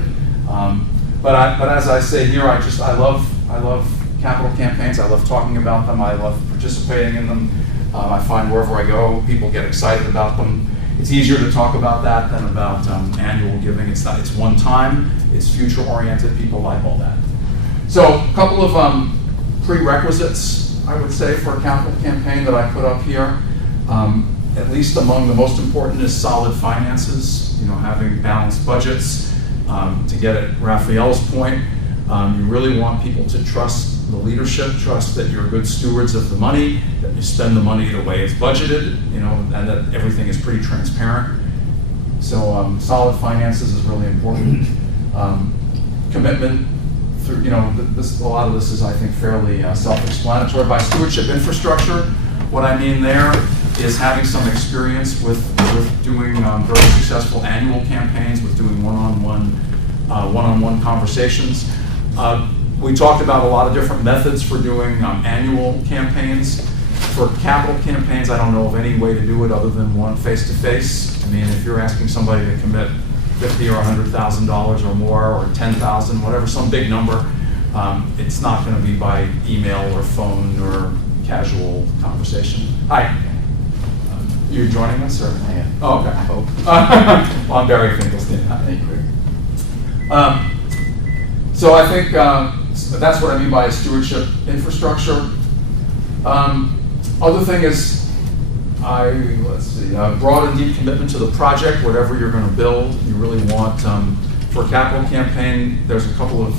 But as I say here, I love capital campaigns. I love talking about them. I love participating in them. I find wherever I go, people get excited about them. It's easier to talk about that than about annual giving. It's one time. It's future oriented. People like all that. So a couple of prerequisites, I would say, for a capital campaign that I put up here. At least among the most important is solid finances. Having balanced budgets. To get at Raphael's point, you really want people to trust the leadership, trust that you're good stewards of the money, that you spend the money the way it's budgeted, and that everything is pretty transparent. So solid finances is really important. Commitment through, a lot of this is, I think, fairly self-explanatory. By stewardship infrastructure, what I mean there is having some experience with doing very successful annual campaigns, with doing one-on-one conversations. We talked about a lot of different methods for doing annual campaigns. For capital campaigns, I don't know of any way to do it other than one face-to-face. I mean, if you're asking somebody to commit $50,000 or $100,000 or more, or $10,000, whatever, some big number, it's not going to be by email or phone or casual conversation. Hi. You joining us, or? Yeah. Oh, okay. I hope. Well, I'm Barry Finkelstein. Thank you. So I think that's what I mean by stewardship infrastructure. Other thing is, broad and deep commitment to the project, whatever you're going to build. You really want, for a capital campaign, there's a couple of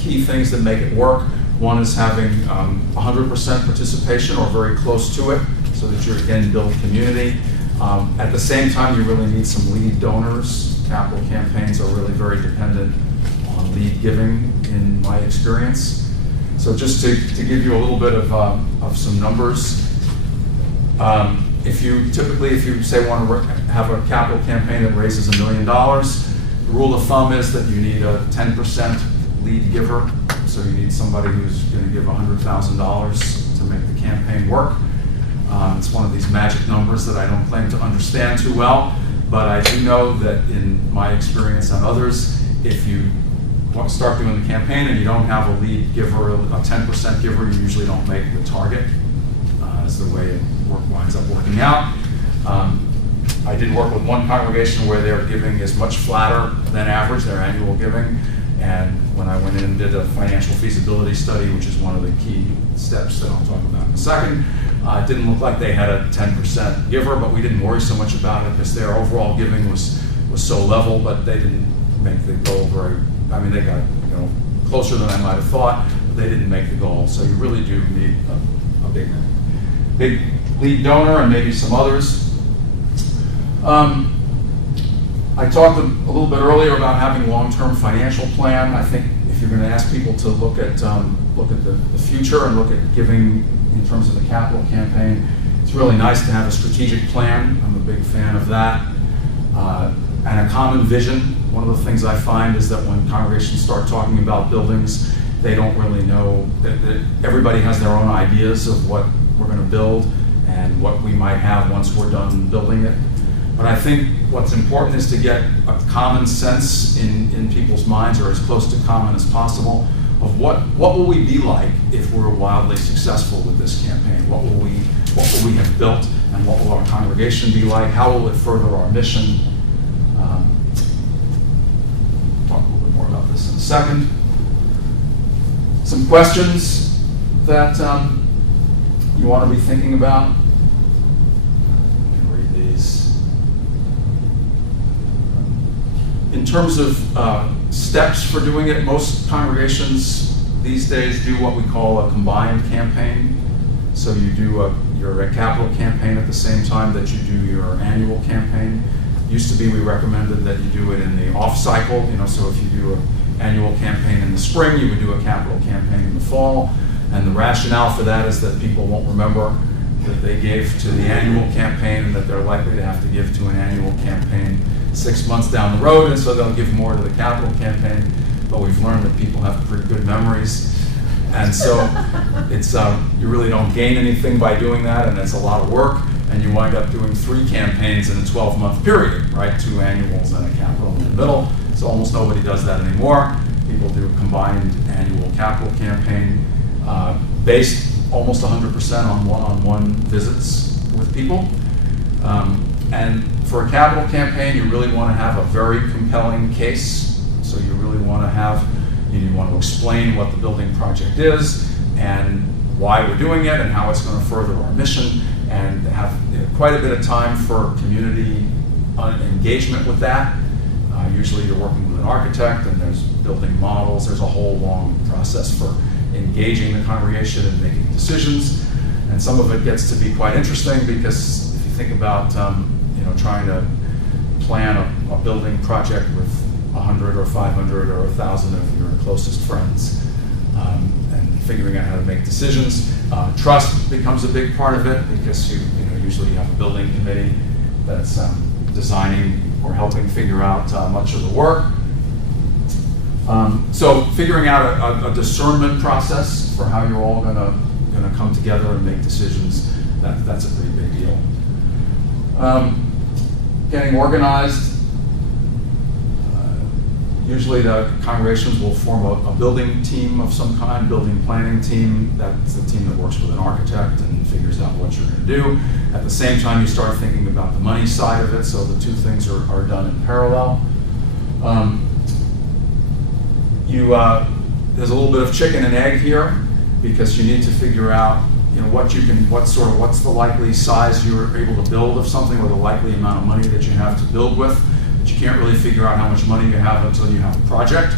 key things that make it work. One is having 100% participation or very close to it, so that you again build community. At the same time, you really need some lead donors. Capital campaigns are really very dependent on lead giving, in my experience. So just to give you a little bit of some numbers, if you say want to have a capital campaign that raises $1 million, the rule of thumb is that you need a 10% lead giver. So you need somebody who's going to give $100,000 to make the campaign work. It's one of these magic numbers that I don't claim to understand too well, but I do know that in my experience and others, if you start doing the campaign and you don't have a lead giver, a 10% giver, you usually don't make the target. Is the way it winds up working out. I did work with one congregation where their giving is much flatter than average, their annual giving. And when I went in and did a financial feasibility study, which is one of the key steps that I'll talk about in a second, it didn't look like they had a 10% giver, but we didn't worry so much about it because their overall giving was so level, but they didn't make the goal they got closer than I might have thought, but they didn't make the goal. So you really do need a big lead donor and maybe some others. I talked a little bit earlier about having a long-term financial plan. I think if you're going to ask people to look at the future and look at giving in terms of the capital campaign, it's really nice to have a strategic plan. I'm a big fan of that. And a common vision. One of the things I find is that when congregations start talking about buildings, they don't really know that everybody has their own ideas of what we're going to build and what we might have once we're done building it. But I think what's important is to get a common sense in people's minds, or as close to common as possible, of what will we be like if we're wildly successful with this campaign? What will we have built, and what will our congregation be like? How will it further our mission? Talk a little bit more about this in a second. Some questions that you want to be thinking about. You can read these. In terms of steps for doing it, most congregations these days do what we call a combined campaign. So you do your capital campaign at the same time that you do your annual campaign. Used to be we recommended that you do it in the off cycle, so if you do an annual campaign in the spring, you would do a capital campaign in the fall. And the rationale for that is that people won't remember that they gave to the annual campaign and that they're likely to have to give to an annual campaign 6 months down the road, and so they'll give more to the capital campaign. But we've learned that people have pretty good memories. And so it's you really don't gain anything by doing that, and it's a lot of work. And you wind up doing 3 campaigns in a 12-month period, right? 2 annuals and a capital in the middle. So almost nobody does that anymore. People do a combined annual capital campaign based almost 100% on one-on-one visits with people. And for a capital campaign, you really want to have a very compelling case. So you really want to explain what the building project is and why we're doing it and how it's going to further our mission, and have quite a bit of time for community engagement with that. Usually you're working with an architect and there's building models. There's a whole long process for engaging the congregation and making decisions. And some of it gets to be quite interesting because if you think about trying to plan a building project with 100 or 500 or 1,000 of your closest friends, and figuring out how to make decisions. Trust becomes a big part of it because usually you have a building committee that's designing or helping figure out much of the work. So figuring out a discernment process for how you're all going to come together and make decisions, that's a pretty big deal. Getting organized. Usually the congregations will form a building team of some kind, building planning team. That's the team that works with an architect and figures out what you're going to do. At the same time, you start thinking about the money side of it, so the two things are done in parallel. There's a little bit of chicken and egg here because you need to figure out what's the likely size you're able to build of something, or the likely amount of money that you have to build with. But you can't really figure out how much money you have until you have a project.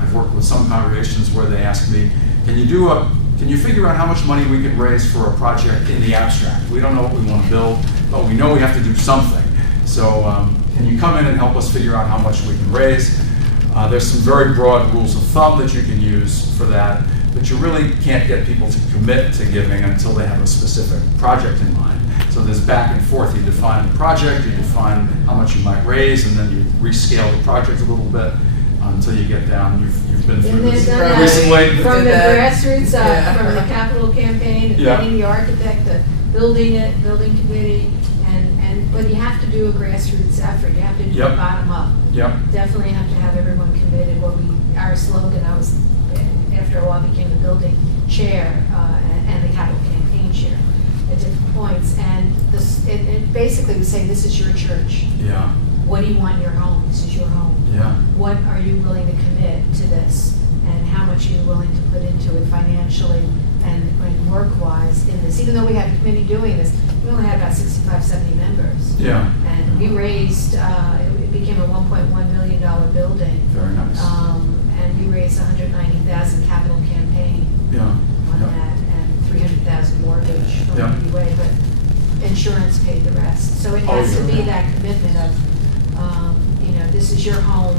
I've worked with some congregations where they ask me, can you figure out how much money we could raise for a project in the abstract? We don't know what we want to build, but we know we have to do something. So can you come in and help us figure out how much we can raise? There's some very broad rules of thumb that you can use for that, but you really can't get people to commit to giving until they have a specific project in mind. So there's back and forth. You define the project, you define how much you might raise, and then you rescale the project a little bit until you get down. You've been through this recently. From the grassroots up, Yeah. from the capital campaign, Yeah. getting the architect, the building it, building committee, but you have to do a grassroots effort. You have to do Yep. it bottom up. Yep. Definitely have to have everyone committed. Our slogan, after a while became the building chair and the capital campaign chair at different points. And it basically was saying, this is your church. Yeah. What do you want in your home? This is your home. Yeah. What are you willing to commit to this? And how much are you willing to put into it financially and work-wise in this? Even though we had a committee doing this, we only had about 65, 70 members. Yeah. And we raised, it became a $1.1 million building. Very nice. And we raised 190,000 capital campaign Yeah. on Yeah. that, and 300,000 mortgage from Yeah. UUA, but insurance paid the rest. So it Oh, has to yeah. be that commitment of, this is your home,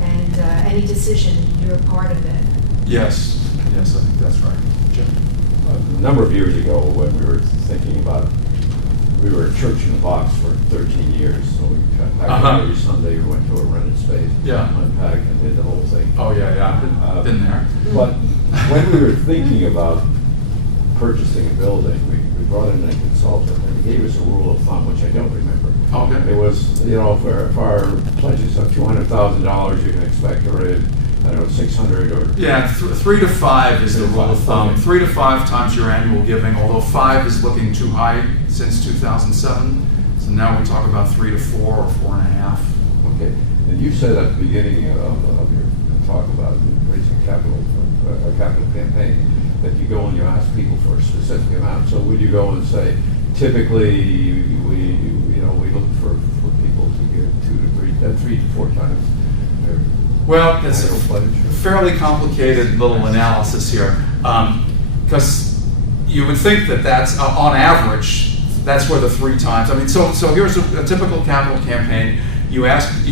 and any decision, you're a part of it. Yes. Yes, I think that's right. Jim? A number of years ago, when we were thinking about, we were a church in a box for 13 years, so we packed every Sunday, we went to a rented space, Yeah. unpacked and did the whole thing. Oh, yeah, yeah. Been there. But when we were thinking about purchasing a building, we brought in a consultant, and he gave us a rule of thumb, which I don't remember. Okay. It was, for our pledges of $200,000, you can expect to raise, I don't know, 600 or... Yeah, 3 to 5 is the rule of thumb. Okay. 3 to 5 times your annual giving, although 5 is looking too high since 2007. So now we talk about 3 to 4 or 4.5. Okay, and you said at the beginning of your talk about raising capital for a capital campaign, that you go and you ask people for a specific amount. So would you go and say, typically we look for people to give 3 to 4 times their Well, it's annual pledge? a fairly complicated little analysis here, because you would think that that's, on average, that's where the 3 times, I mean, so here's a typical capital campaign. You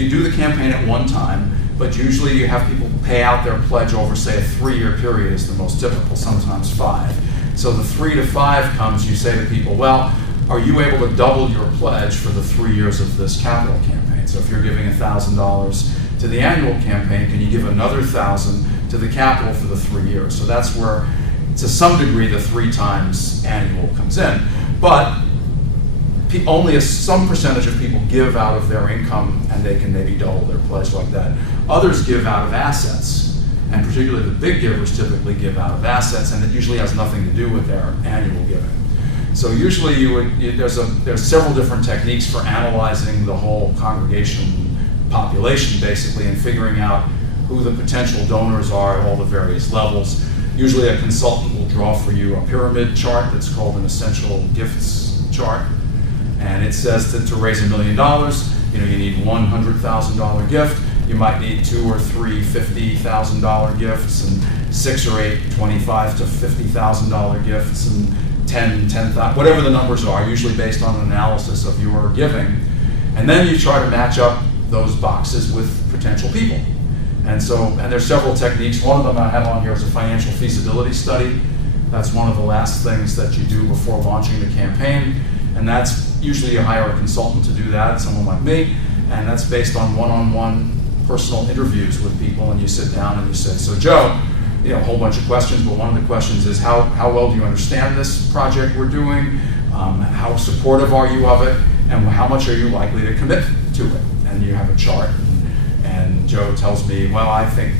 do the campaign at one time, but usually you have people pay out their pledge over, say, a 3-year period is the most typical, sometimes 5. So the 3 to 5 comes, you say to people, well, are you able to double your pledge for the 3 years of this capital campaign? So if you're giving $1,000 to the annual campaign, can you give another $1,000 to the capital for the 3 years? So that's where, to some degree, the 3 times annual comes in. But only some percentage of people give out of their income, and they can maybe double their pledge like that. Others give out of assets, and particularly the big givers typically give out of assets, and it usually has nothing to do with their annual giving. So usually there's several different techniques for analyzing the whole congregation population, basically, and figuring out who the potential donors are at all the various levels. Usually a consultant will draw for you a pyramid chart that's called an essential gifts chart. And it says that to raise $1 million, you need $100,000 gift. You might need 2 or 3 $50,000 gifts, and 6 or 8 $25,000 to $50,000 gifts, and 10,000, whatever the numbers are, usually based on an analysis of your giving. And then you try to match up those boxes with potential people. And there's several techniques. One of them I have on here is a financial feasibility study. That's one of the last things that you do before launching the campaign. And that's usually you hire a consultant to do that, someone like me, and that's based on one-on-one personal interviews with people, and you sit down and you say, so Joe, a whole bunch of questions, but one of the questions is how well do you understand this project we're doing? How supportive are you of it? And how much are you likely to commit to it? And you have a chart, and Joe tells me, well, I think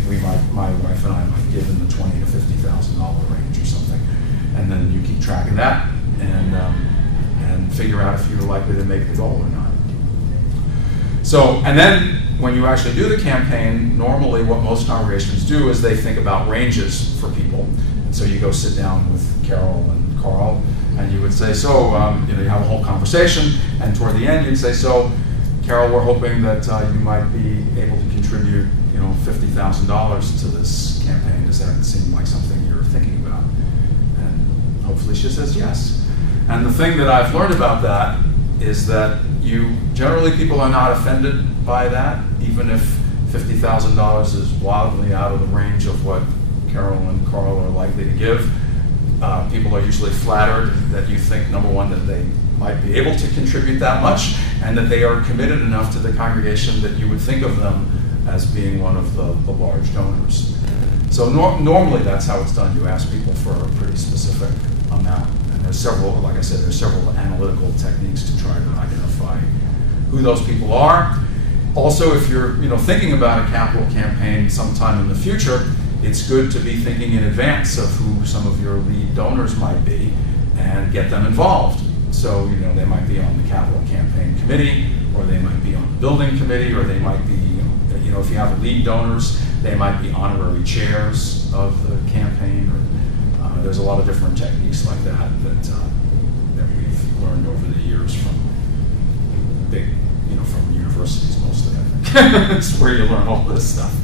my wife and I might give in the $20,000 to $50,000 range or something. And then you keep track of that, and figure out if you're likely to make the goal or not. So, and then when you actually do the campaign, normally what most congregations do is they think about ranges for people. And so you go sit down with Carol and Carl, and you would say, so, you have a whole conversation, and toward the end you'd say, so, Carol, we're hoping that you might be able to contribute, $50,000 to this campaign. Does that seem like something you're thinking about? And hopefully she says yes. And the thing that I've learned about that is that generally people are not offended by that, even if $50,000 is wildly out of the range of what Carol and Carl are likely to give. People are usually flattered that you think, number one, that they might be able to contribute that much, and that they are committed enough to the congregation that you would think of them as being one of the large donors. So normally that's how it's done. You ask people for a pretty specific amount. And there's several, like I said, there's several analytical techniques to try to identify who those people are. Also, if you're thinking about a capital campaign sometime in the future, it's good to be thinking in advance of who some of your lead donors might be and get them involved. So, they might be on the capital campaign committee, or they might be on the building committee, or they might be, if you have lead donors, they might be honorary chairs of the campaign. Or there's a lot of different techniques like that we've learned over the years from from universities mostly, I think. It's where you learn all this stuff,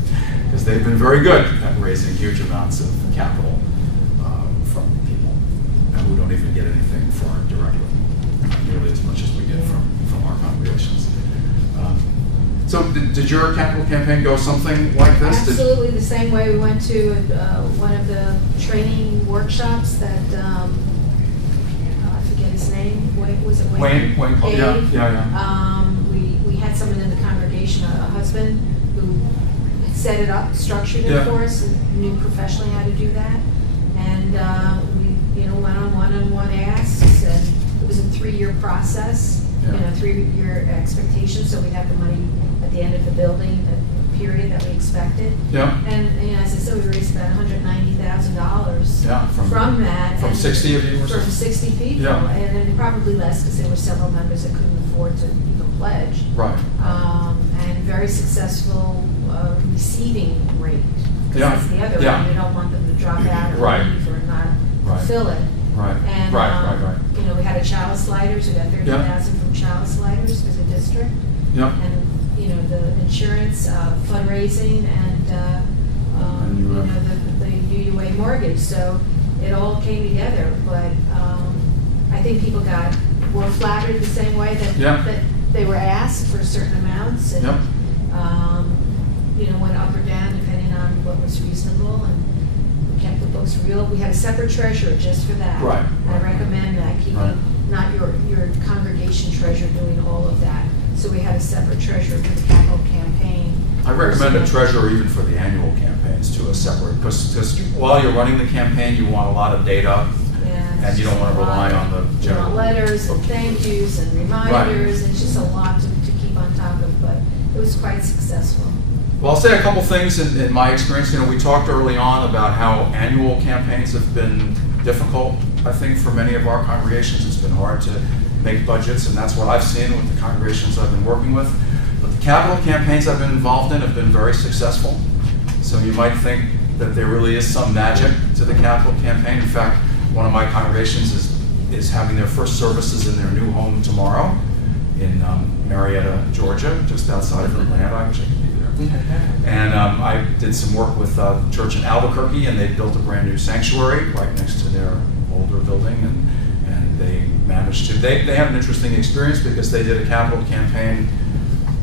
because they've been very good at raising huge amounts of capital from people who don't even get anything for it directly, not nearly as much as we get from our congregations. So did your capital campaign go something like this? Absolutely the same way. We went to one of the training workshops that, I forget his name, was it Wayne? Wayne, yeah. We had someone in the congregation, a husband, who set it up, structured it for us, and knew professionally how to do that. And we went on one-on-one asks, and it was a 3-year process, 3-year expectation, so we'd have the money at the end of the building period that we expected. Yeah. And as I said, we raised about $190,000 from that. From 60 of you or so? From 60 people. Yeah. And then probably less, because there were several members that couldn't afford to even pledge. Right. And very successful receiving rate. Because Yeah. that's the other Yeah. one. You don't want them to drop out or Right. leave or not Right. fulfill it. Right. And, Right. we had a child sliders. We got 30,000 from child sliders as a district. Yep. And, the insurance, fundraising, and, the UUA mortgage. So it all came together. But I think people were flattered the same way that they were asked for certain amounts. And, went up or down depending on what was reasonable. And we kept the books real. We had a separate treasurer just for that. Right. I recommend that, keeping not your congregation treasurer doing all of that. So we had a separate treasurer for the capital campaign. I recommend a treasurer even for the annual campaigns too, a separate, because while you're running the campaign, you want a lot of data, and you don't want to rely on the general. Letters and thank yous and reminders, and it's just a lot to keep on top of, but it was quite successful. Well, I'll say a couple things in my experience. We talked early on about how annual campaigns have been difficult, I think, for many of our congregations. It's been hard to make budgets, and that's what I've seen with the congregations I've been working with. But the capital campaigns I've been involved in have been very successful. So you might think that there really is some magic to the capital campaign. In fact, one of my congregations is having their first services in their new home tomorrow in Marietta, Georgia, just outside of Atlanta. I wish I could be there. And I did some work with a church in Albuquerque, and they built a brand new sanctuary right next to their older building, and they managed to, they had an interesting experience because they did a capital campaign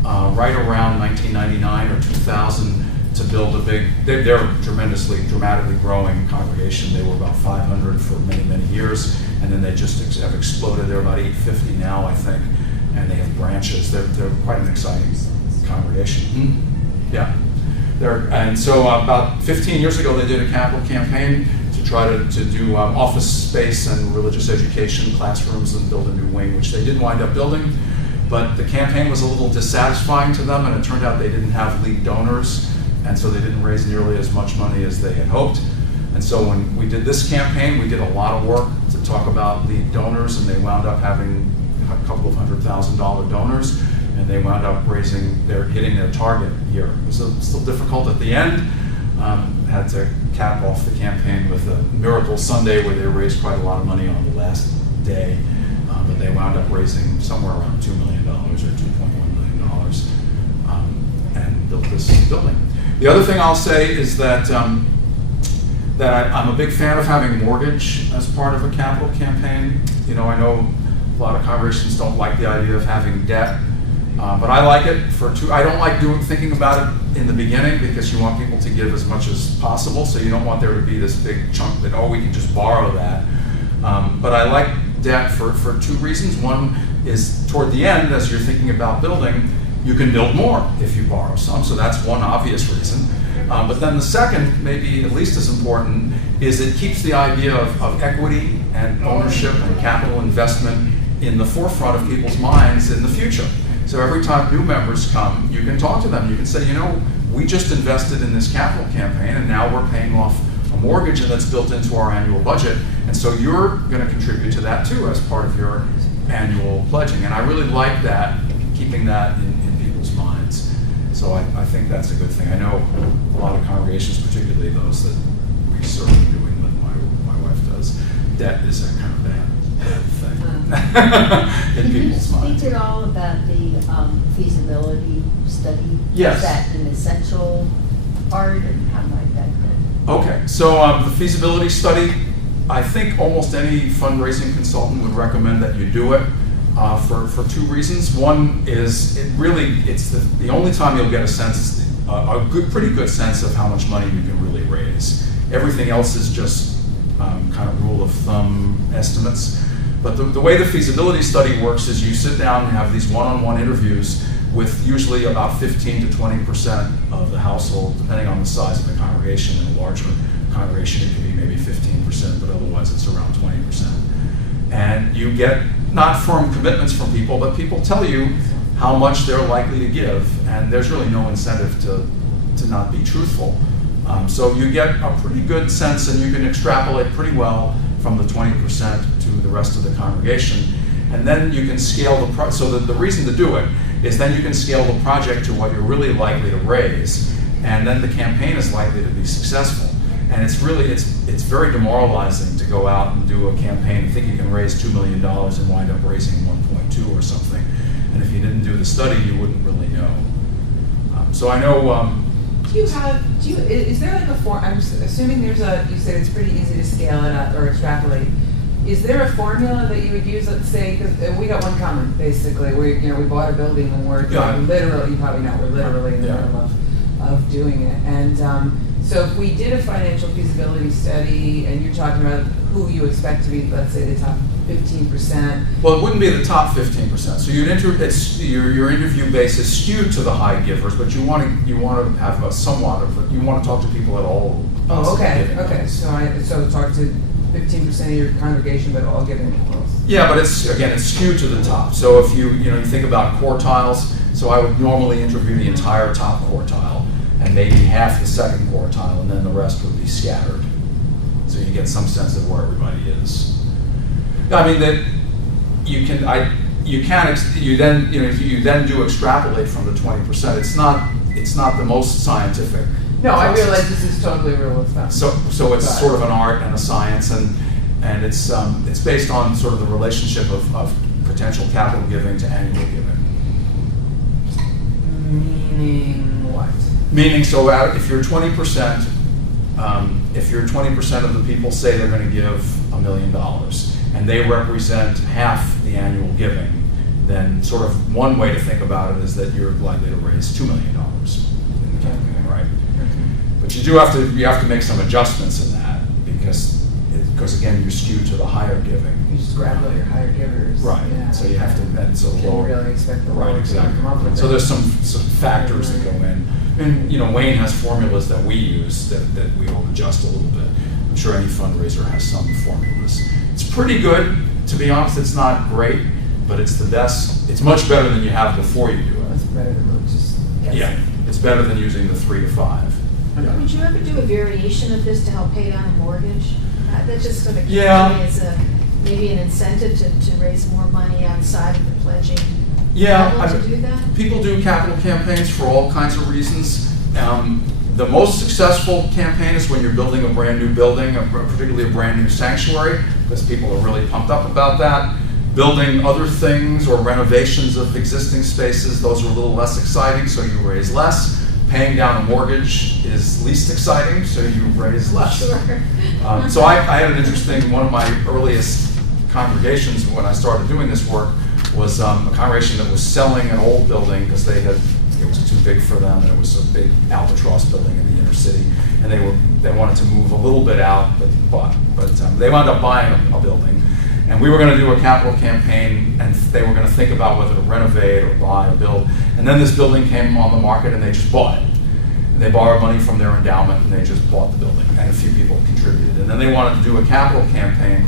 right around 1999 or 2000 to build a big, they're a dramatically growing congregation. They were about 500 for many, many years, and then they just have exploded. They're about 850 now, I think, and they have branches. They're quite an exciting congregation. Yeah. And so about 15 years ago, they did a capital campaign to try to do office space and religious education classrooms and build a new wing, which they did wind up building. But the campaign was a little dissatisfying to them, and it turned out they didn't have lead donors, and so they didn't raise nearly as much money as they had hoped. And so when we did this campaign, we did a lot of work to talk about lead donors, and they wound up having a couple of $100,000 donors, and they wound up hitting their target year. It was still difficult at the end. Had to cap off the campaign with a Miracle Sunday where they raised quite a lot of money on the last day. But they wound up raising somewhere around $2 million or $2.1 million and built this building. The other thing I'll say is that I'm a big fan of having mortgage as part of a capital campaign. You know, I know a lot of congregations don't like the idea of having debt, but I like it for two. I don't like thinking about it in the beginning because you want people to give as much as possible, so you don't want there to be this big chunk that, oh, we can just borrow that. But I like debt for two reasons. One is toward the end, as you're thinking about building, you can build more if you borrow some, so that's one obvious reason. But then the second, maybe at least as important, is it keeps the idea of equity and ownership and capital investment in the forefront of people's minds in the future. So every time new members come, you can talk to them. You can say, you know, we just invested in this capital campaign and now we're paying off a mortgage and that's built into our annual budget. And so you're going to contribute to that too as part of your annual pledging. And I really like that, keeping that in people's minds. So I think that's a good thing. I know a lot of congregations, particularly those that we serve in New England, my wife does, debt is a kind of bad thing in people's minds. Can you speak at all about the feasibility study? Yes. Is that an essential part, and how might that go? Okay, so the feasibility study, I think almost any fundraising consultant would recommend that you do it for two reasons. One is it's the only time you'll get a sense, pretty good sense of how much money you can really raise. Everything else is just kind of rule of thumb estimates. But the way the feasibility study works is you sit down and have these one-on-one interviews with usually about 15 to 20% of the household, depending on the size of the congregation. In a larger congregation, it can be maybe 15%, but otherwise it's around 20%. And you get not firm commitments from people, but people tell you how much they're likely to give, and there's really no incentive to not be truthful. So you get a pretty good sense, and you can extrapolate pretty well from the 20% to the rest of the congregation. And then you can scale so the reason to do it is then you can scale the project to what you're really likely to raise, and then the campaign is likely to be successful. And it's very demoralizing to go out and do a campaign and think you can raise $2 million and wind up raising 1.2 or something. And if you didn't do the study, you wouldn't really know. So I know. Is there like a form? I'm assuming you said it's pretty easy to scale it up or extrapolate. Is there a formula that you would use? Let's say, because we got one comment basically. We bought a building and we're literally, you probably know, we're literally in the middle of doing it. And so if we did a financial feasibility study, and you're talking about who you expect to be, let's say, the top 15%. Well, it wouldn't be the top 15%. So your interview base is skewed to the high givers, but you want to have a somewhat of you want to talk to people at all. Oh, okay. So talk to 15% of your congregation, but all giving equals. Yeah, but it's skewed to the top. So if you think about quartiles, so I would normally interview the entire top quartile and maybe half the second quartile, and then the rest would be scattered. So you get some sense of where everybody is. I mean that you then do extrapolate from the 20%. It's not the most scientific. No, process. I realize this is totally rule of thumb. So it's sort of an art and a science, and it's based on sort of the relationship of potential capital giving to annual giving. Meaning what? Meaning, so if you're 20%, if you're 20% of the people say they're going to give $1 million, and they represent half the annual giving, then sort of one way to think about it is that you're likely to raise $2 million in the campaign, right? But you have to make some adjustments in that because again you're skewed to the higher giving. You just grab all your higher givers. Right. Yeah. So you have to then sort of lower. Really expect the right, lower exactly. to come up with So it. there's some factors that go in. And Wayne has formulas that we use that we will adjust a little bit. I'm sure any fundraiser has some formulas. It's pretty good, to be honest. It's not great, but it's the best. It's much better than you have before you do it. It's better than just guessing. Yeah, it's better than using the 3 to 5. Yeah. Would you ever do a variation of this to help pay down a mortgage? That just sort of came to me as maybe an incentive to raise more money outside of the pledging. Yeah, to do that? People do capital campaigns for all kinds of reasons. The most successful campaign is when you're building a brand new building, particularly a brand new sanctuary, because people are really pumped up about that. Building other things or renovations of existing spaces, those are a little less exciting, so you raise less. paying down a mortgage is least exciting, so you raise less. Sure. So I had an interesting, one of my earliest congregations when I started doing this work was a congregation that was selling an old building because it was too big for them, and it was a big albatross building in the inner city, and they wanted to move a little bit out, but they wound up buying a building, and we were going to do a capital campaign, and they were going to think about whether to renovate or buy or build, and then this building came on the market, and they just bought it. And they borrowed money from their endowment, and they just bought the building, and a few people contributed, and then they wanted to do a capital campaign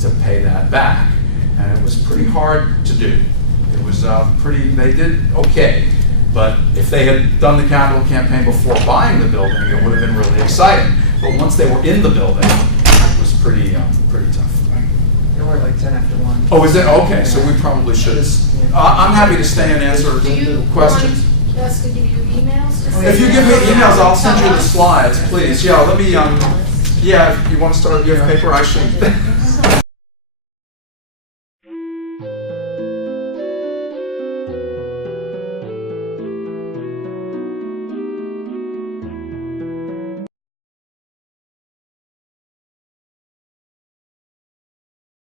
to pay that back, and it was pretty hard to do. It was they did okay, but if they had done the capital campaign before buying the building, it would have been really exciting. But once they were in the building, it was pretty tough. There were like 10 after 1. Oh, is it? Okay, so we probably should. I'm happy to stay and answer Do you questions. want us to give you emails? If you give me emails, I'll send you the slides, please. Yeah, let me, yeah, if you want to start, you have paper, I should.